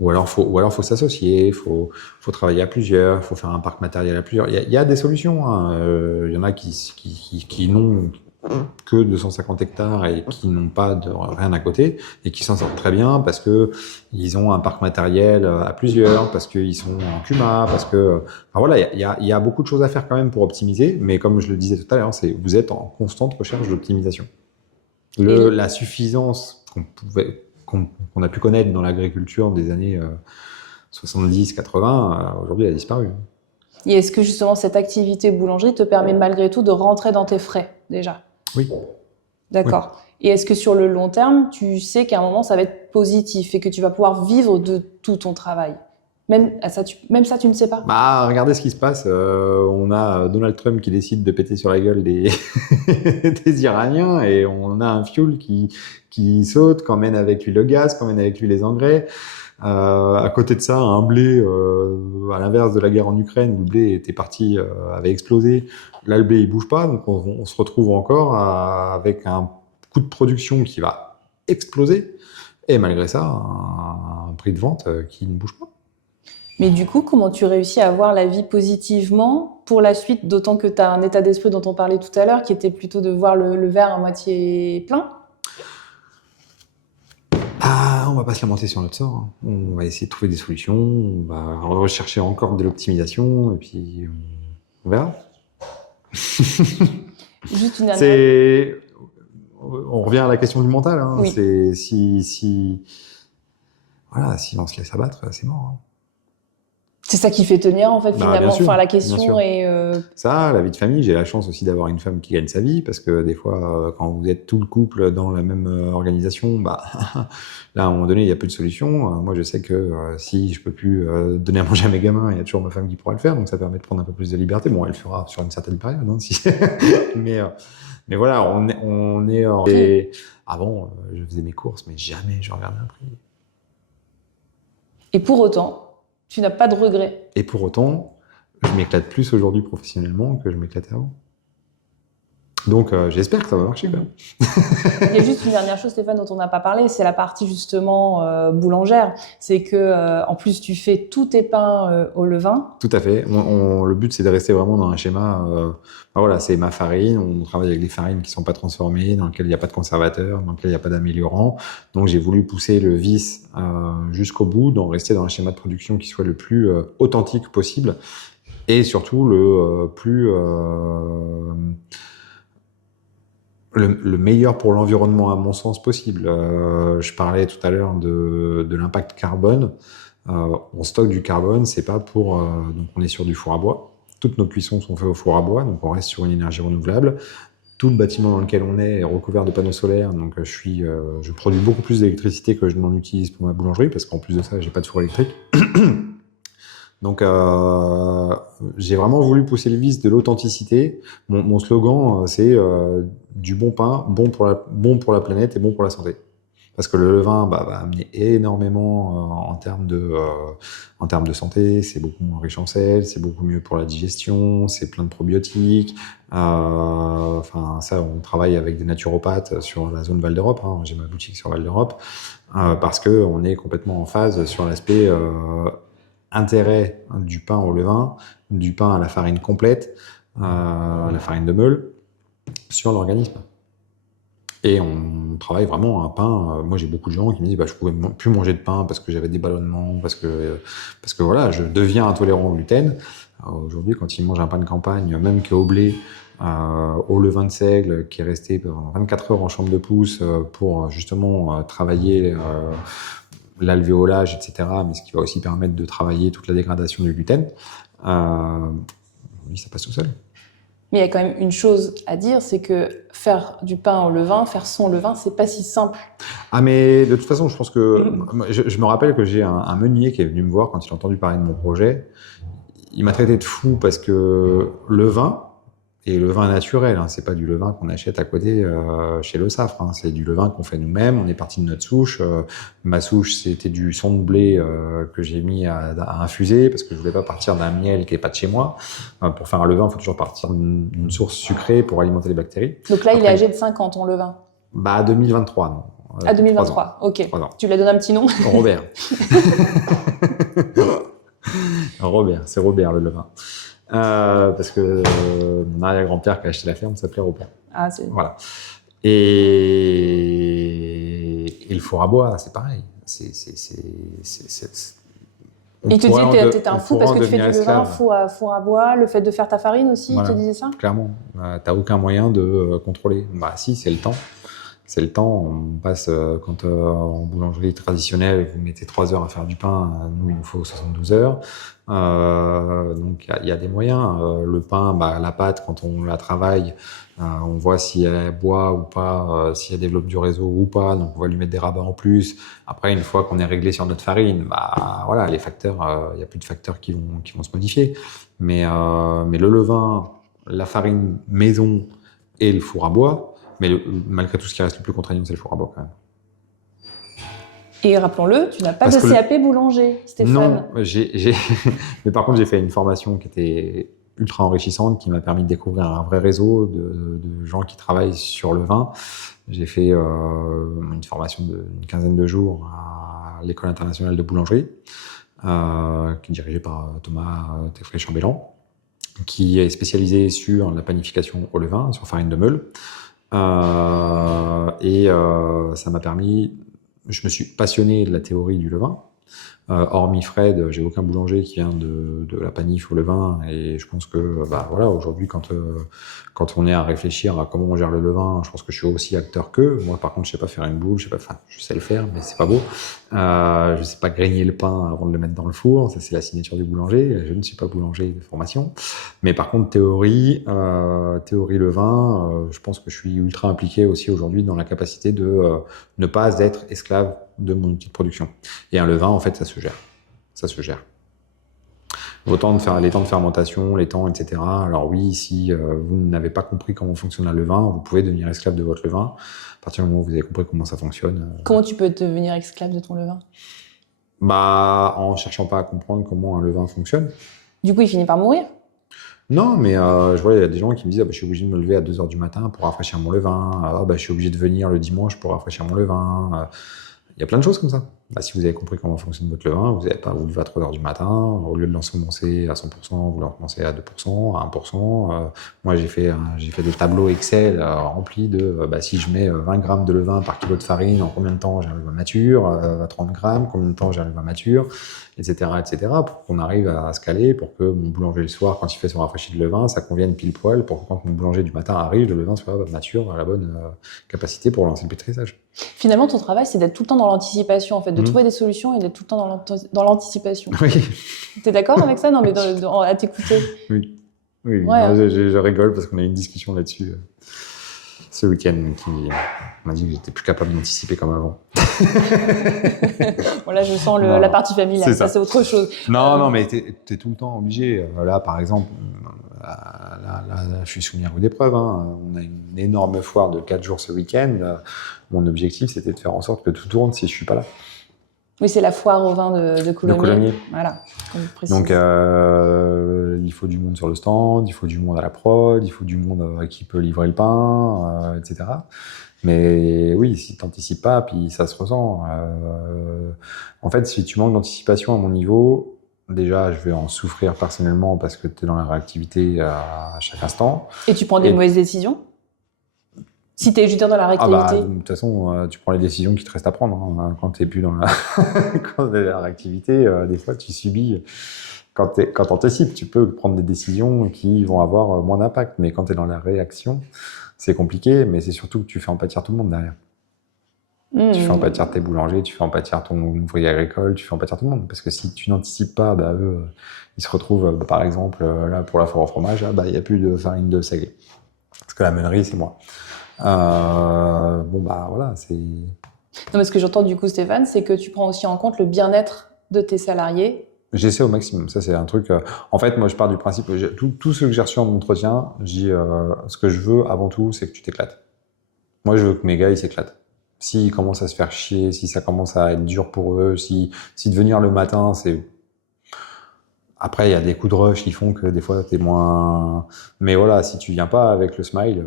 Ou alors faut s'associer, faut travailler à plusieurs, faut faire un parc matériel à plusieurs. Il y a des solutions. Il y en a qui n'ont que 250 hectares et qui n'ont pas rien à côté et qui s'en sortent très bien parce que ils ont un parc matériel à plusieurs, parce qu'ils sont en CUMA, parce que, enfin voilà, il y a beaucoup de choses à faire quand même pour optimiser. Mais comme je le disais tout à l'heure, vous êtes en constante recherche d'optimisation. La suffisance qu'on a pu connaître dans l'agriculture des années 70-80, aujourd'hui, elle a disparu. Et est-ce que justement cette activité boulangerie te permet malgré tout de rentrer dans tes frais déjà? Oui. D'accord. Oui. Et est-ce que sur le long terme, tu sais qu'à un moment, ça va être positif et que tu vas pouvoir vivre de tout ton travail? Même ça, tu ne sais pas? Regardez ce qui se passe. On a Donald Trump qui décide de péter sur la gueule des Iraniens et on a un fuel qui saute, qui emmène avec lui le gaz, qui emmène avec lui les engrais. À côté de ça, un blé, à l'inverse de la guerre en Ukraine, où le blé était parti, avait explosé. Là, le blé, il bouge pas, donc on se retrouve encore avec un coût de production qui va exploser. Et malgré ça, un prix de vente qui ne bouge pas. Mais du coup, comment tu réussis à voir la vie positivement pour la suite, d'autant que tu as un état d'esprit dont on parlait tout à l'heure, qui était plutôt de voir le verre à moitié plein? On va pas se lamenter sur notre sort. On va essayer de trouver des solutions, on va rechercher encore de l'optimisation, et puis on verra. Juste une dernière... On revient à la question du mental. Oui. C'est voilà, si on se laisse abattre, c'est mort. Hein. C'est ça qui fait tenir, en fait, finalement. Bien sûr, enfin, la question est... Ça, la vie de famille, j'ai la chance aussi d'avoir une femme qui gagne sa vie, parce que des fois, quand vous êtes tout le couple dans la même organisation, là, à un moment donné, il n'y a plus de solution. Moi, je sais que si je peux plus donner à manger à mes gamins, il y a toujours ma femme qui pourra le faire, donc ça permet de prendre un peu plus de liberté. Bon, elle le fera sur une certaine période, hein, si... mais voilà, on est en... Et avant, je faisais mes courses, mais jamais je regardais un prix. Et pour autant, tu n'as pas de regrets. Et pour autant, je m'éclate plus aujourd'hui professionnellement que je m'éclatais avant. Donc, j'espère que ça va marcher quand même. Il y a juste une dernière chose, Stéphane, dont on n'a pas parlé, c'est la partie justement boulangère. C'est que, en plus, tu fais tous tes pains au levain. Tout à fait. Le but, c'est de rester vraiment dans un schéma. Voilà, c'est ma farine. On travaille avec des farines qui sont pas transformées, dans lesquelles il n'y a pas de conservateur, dans lesquelles il n'y a pas d'améliorant. Donc, j'ai voulu pousser le vice jusqu'au bout, donc rester dans un schéma de production qui soit le plus authentique possible, et surtout le meilleur pour l'environnement à mon sens possible. Je parlais tout à l'heure de l'impact carbone. On stocke du carbone, c'est pas pour... donc on est sur du four à bois. Toutes nos cuissons sont faites au four à bois, donc on reste sur une énergie renouvelable. Tout le bâtiment dans lequel on est recouvert de panneaux solaires, donc je produis beaucoup plus d'électricité que je n'en utilise pour ma boulangerie, parce qu'en plus de ça, j'ai pas de four électrique. Donc, j'ai vraiment voulu pousser le vice de l'authenticité. Mon slogan, c'est du bon pain, bon pour la planète et bon pour la santé. Parce que le levain va amener énormément en termes de santé. C'est beaucoup moins riche en sel, c'est beaucoup mieux pour la digestion, c'est plein de probiotiques. Enfin, ça, on travaille avec des naturopathes sur la zone Val d'Europe. Hein. J'ai ma boutique sur Val d'Europe parce que on est complètement en phase sur l'aspect intérêt du pain au levain, du pain à la farine complète, la farine de meule, sur l'organisme. Et on travaille vraiment un pain. Moi, j'ai beaucoup de gens qui me disent je pouvais plus manger de pain parce que j'avais des ballonnements, parce que voilà, je deviens intolérant au gluten. Aujourd'hui, quand ils mangent un pain de campagne, même qu'au blé, au levain de seigle, qui est resté pendant 24 heures en chambre de pousse pour justement travailler l'alvéolage, etc., mais ce qui va aussi permettre de travailler toute la dégradation du gluten, oui, ça passe tout seul. Mais il y a quand même une chose à dire, c'est que faire du pain au levain, faire son levain, c'est pas si simple. Ah, mais de toute façon, je pense que... Je me rappelle que j'ai un meunier qui est venu me voir quand il a entendu parler de mon projet. Il m'a traité de fou parce que le vin, et le vin naturel, hein, c'est pas du levain qu'on achète à côté chez Le Safre, hein, c'est du levain qu'on fait nous-mêmes. On est parti de notre souche. Ma souche, c'était du son de blé que j'ai mis à infuser parce que je voulais pas partir d'un miel qui est pas de chez moi. Pour faire un levain, il faut toujours partir d'une source sucrée pour alimenter les bactéries. Donc là, il est âgé de 5 ans, ton levain? 2023, non. À 2023, ok. Tu lui as donné un petit nom? Robert. Robert, c'est Robert le levain. Parce que mon arrière-grand-père qui a acheté la ferme s'appelait Robert. Ah, c'est... Voilà. Et le four à bois, c'est pareil. Il te disait que t'étais un fou parce que tu fais du levain, four à bois, le fait de faire ta farine aussi, voilà. Il te disait ça? Clairement. T'as aucun moyen de contrôler. Si, c'est le temps. C'est le temps. On passe, quand en boulangerie traditionnelle, vous mettez 3 heures à faire du pain, nous, il nous faut 72 heures. Donc, il y a des moyens. Le pain, la pâte, quand on la travaille, on voit si elle boit ou pas, si elle développe du réseau ou pas. Donc, on va lui mettre des rabats en plus. Après, une fois qu'on est réglé sur notre farine, voilà, les facteurs, il y a plus de facteurs qui vont se modifier. Mais le levain, la farine maison et le four à bois, mais malgré tout, ce qui reste le plus contraignant, c'est le four à bois quand même. Et rappelons-le, tu n'as pas de CAP boulanger, Stéphane. Non, mais par contre, j'ai fait une formation qui était ultra enrichissante, qui m'a permis de découvrir un vrai réseau de gens qui travaillent sur le vin. J'ai fait une formation d'une quinzaine de jours à l'École internationale de boulangerie, qui est dirigée par Thomas Teffré-Chambellan, qui est spécialisé sur la panification au levain, sur farine de meule. Ça m'a permis... Je me suis passionné de la théorie du levain. Hormis Fred, j'ai aucun boulanger qui vient de la panif au levain. Et je pense que, voilà, aujourd'hui, quand on est à réfléchir à comment on gère le levain, je pense que je suis aussi acteur qu'eux. Moi, par contre, je sais pas faire une boule, je sais le faire, mais c'est pas beau. Je ne sais pas grigner le pain avant de le mettre dans le four, ça c'est la signature du boulanger. Je ne suis pas boulanger de formation. Mais par contre, théorie levain, je pense que je suis ultra impliqué aussi aujourd'hui dans la capacité de ne pas être esclave de mon outil de production. Et un levain, en fait, ça se gère. Ça se gère. Autant de faire les temps de fermentation, les temps, etc. Alors oui, si vous n'avez pas compris comment fonctionne un levain, vous pouvez devenir esclave de votre levain. À partir du moment où vous avez compris comment ça fonctionne. Comment tu peux devenir esclave de ton levain? En cherchant pas à comprendre comment un levain fonctionne. Du coup, il finit par mourir? Non, mais je vois, il y a des gens qui me disent je suis obligé de me lever à 2h du matin pour rafraîchir mon levain. Je suis obligé de venir le dimanche pour rafraîchir mon levain. Il y a plein de choses comme ça. Si vous avez compris comment fonctionne votre levain, vous n'avez pas à vous lever à 3h du matin. Au lieu de l'ensemencer à 100%, vous l'ensemencez à 2%, à 1%. Moi, j'ai fait des tableaux Excel remplis de si je mets 20 grammes de levain par kilo de farine, en combien de temps j'ai un levain mature, à 30 grammes, combien de temps j'ai un levain mature, etc., pour qu'on arrive à se caler, pour que mon boulanger le soir, quand il fait son rafraîchi de levain, ça convienne pile poil, pour que quand mon boulanger du matin arrive, le levain soit mature à la bonne capacité pour lancer le pétrissage. Finalement, ton travail, c'est d'être tout le temps dans l'anticipation, en fait, de trouver des solutions et d'être tout le temps dans l'anticipation. Oui. T'es d'accord avec ça? Non, mais à t'écouter. Oui. Oui. Ouais, non, je rigole parce qu'on a eu une discussion là-dessus ce week-end qui m'a dit que j'étais plus capable d'anticiper comme avant. Bon, là, je sens la partie familiale. Ça, c'est autre chose. Non, mais t'es tout le temps obligé. Là, par exemple, là, je suis soumis à rude épreuve. On a une énorme foire de 4 jours ce week-end. Mon objectif, c'était de faire en sorte que tout tourne si je suis pas là. Oui, c'est la foire au vin de Coulommiers. De Coulommiers. Voilà. Donc, il faut du monde sur le stand, il faut du monde à la prod, il faut du monde qui peut livrer le pain, etc. Mais oui, si tu n'anticipes pas, puis ça se ressent. En fait, si tu manques d'anticipation à mon niveau, déjà, je vais en souffrir personnellement parce que tu es dans la réactivité à chaque instant. Et tu prends des mauvaises décisions? Si tu es juste dans la réactivité. De toute façon, tu prends les décisions qui te restent à prendre. Quand tu n'es plus dans la... quand t'es dans la réactivité, des fois, tu subis. Quand tu anticipes, tu peux prendre des décisions qui vont avoir moins d'impact. Mais quand tu es dans la réaction, c'est compliqué, mais c'est surtout que tu fais en pâtir tout le monde derrière. Tu fais en pâtir tes boulangers, tu fais en pâtir ton ouvrier agricole, tu fais en pâtir tout le monde. Parce que si tu n'anticipes pas, eux, ils se retrouvent, par exemple, là, pour la foire au fromage, il n'y a plus de farine de sablé. Parce que la meunerie, c'est moi. Voilà, c'est... Non, mais ce que j'entends du coup, Stéphane, c'est que tu prends aussi en compte le bien-être de tes salariés. J'essaie au maximum. Ça, c'est un truc... En fait, moi, je pars du principe... Tout ce que j'ai reçu en entretien, je dis ce que je veux, avant tout, c'est que tu t'éclates. Moi, je veux que mes gars, ils s'éclatent. S'ils commencent à se faire chier, si ça commence à être dur pour eux, si de venir le matin, c'est... Après, il y a des coups de rush qui font que des fois, t'es moins... Mais voilà, si tu viens pas avec le smile,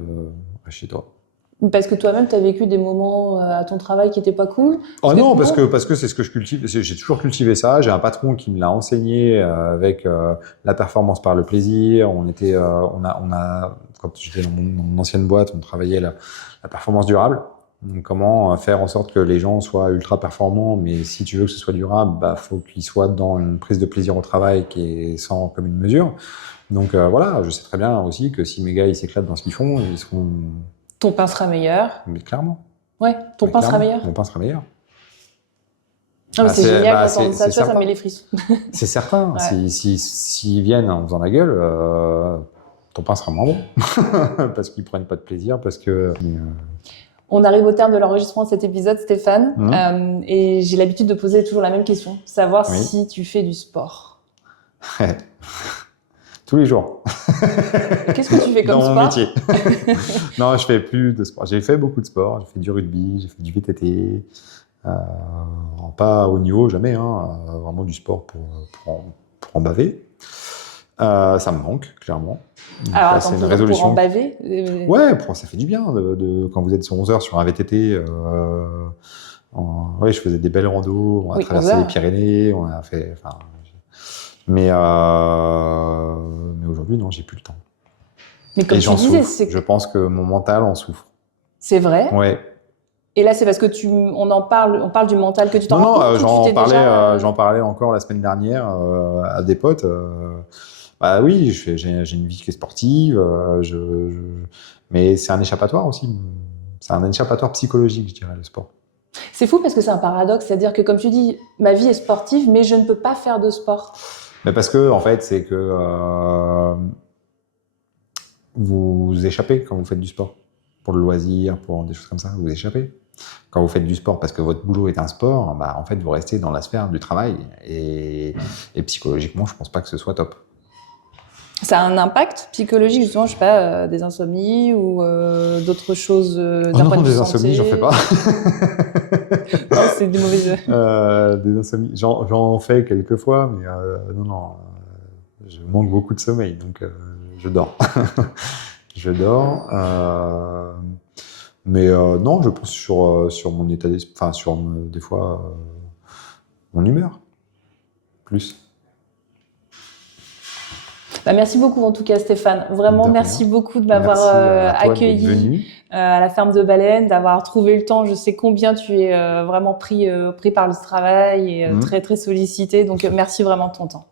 reste chez toi. Parce que toi-même, tu as vécu des moments à ton travail qui n'étaient pas cool? Parce que c'est ce que je cultive. J'ai toujours cultivé ça. J'ai un patron qui me l'a enseigné avec la performance par le plaisir. Quand j'étais dans mon ancienne boîte, on travaillait la performance durable. Donc, comment faire en sorte que les gens soient ultra performants, mais si tu veux que ce soit durable, faut qu'ils soient dans une prise de plaisir au travail qui est sans commune mesure. Donc voilà, je sais très bien aussi que si mes gars ils s'éclatent dans ce qu'ils font, ils seront... Ton pain sera meilleur. Mais clairement. Ouais, ton pain sera meilleur. Mon pain sera meilleur. Non, mais c'est génial d'entendre ça, tu vois, ça met les frissons. C'est certain. Ouais. S'ils viennent en faisant la gueule, ton pain sera moins bon. Parce qu'ils prennent pas de plaisir, parce que... On arrive au terme de l'enregistrement de cet épisode, Stéphane. Et j'ai l'habitude de poser toujours la même question. Savoir si tu fais du sport. Tous les jours. Qu'est-ce que tu fais comme sport? Dans mon métier. Non, je fais plus de sport. J'ai fait beaucoup de sport. J'ai fait du rugby, j'ai fait du VTT. Pas au niveau, jamais. Vraiment du sport pour en baver. Ça me manque, clairement. Alors, attends, c'est une résolution. Pour en baver Ouais, ça fait du bien. Quand vous êtes sur 11 heures sur un VTT, je faisais des belles randos. On a traversé les Pyrénées. On a fait... Mais aujourd'hui, non, j'ai plus le temps. Mais comme tu disais, je pense que mon mental en souffre. C'est vrai? Ouais. Et là, c'est parce que on parle du mental que tu t'en rends compte? Non, j'en parlais encore la semaine dernière à des potes. Oui, j'ai une vie qui est sportive, mais c'est un échappatoire aussi. C'est un échappatoire psychologique, je dirais, le sport. C'est fou parce que c'est un paradoxe, c'est-à-dire que comme tu dis, ma vie est sportive, mais je ne peux pas faire de sport. Mais parce que, en fait, c'est que vous échappez quand vous faites du sport. Pour le loisir, pour des choses comme ça, vous échappez. Quand vous faites du sport parce que votre boulot est un sport, bah, en fait, vous restez dans la sphère du travail. Et psychologiquement, je pense pas que ce soit top. Ça a un impact psychologique, justement, je sais pas, des insomnies ou d'autres choses d'un point de vue des santé. insomnies, j'en fais pas. Non, c'est des mauvaises... Des insomnies, j'en fais quelques fois, mais non, je manque beaucoup de sommeil, donc je dors. Je dors. Mais non, je pense sur mon état d'esprit, enfin sur des fois mon humeur, plus. Bah, merci beaucoup en tout cas Stéphane. Vraiment, merci beaucoup de m'avoir accueilli à la ferme de baleines, d'avoir trouvé le temps. Je sais combien tu es vraiment pris par le travail et très très sollicité. Donc merci vraiment de ton temps.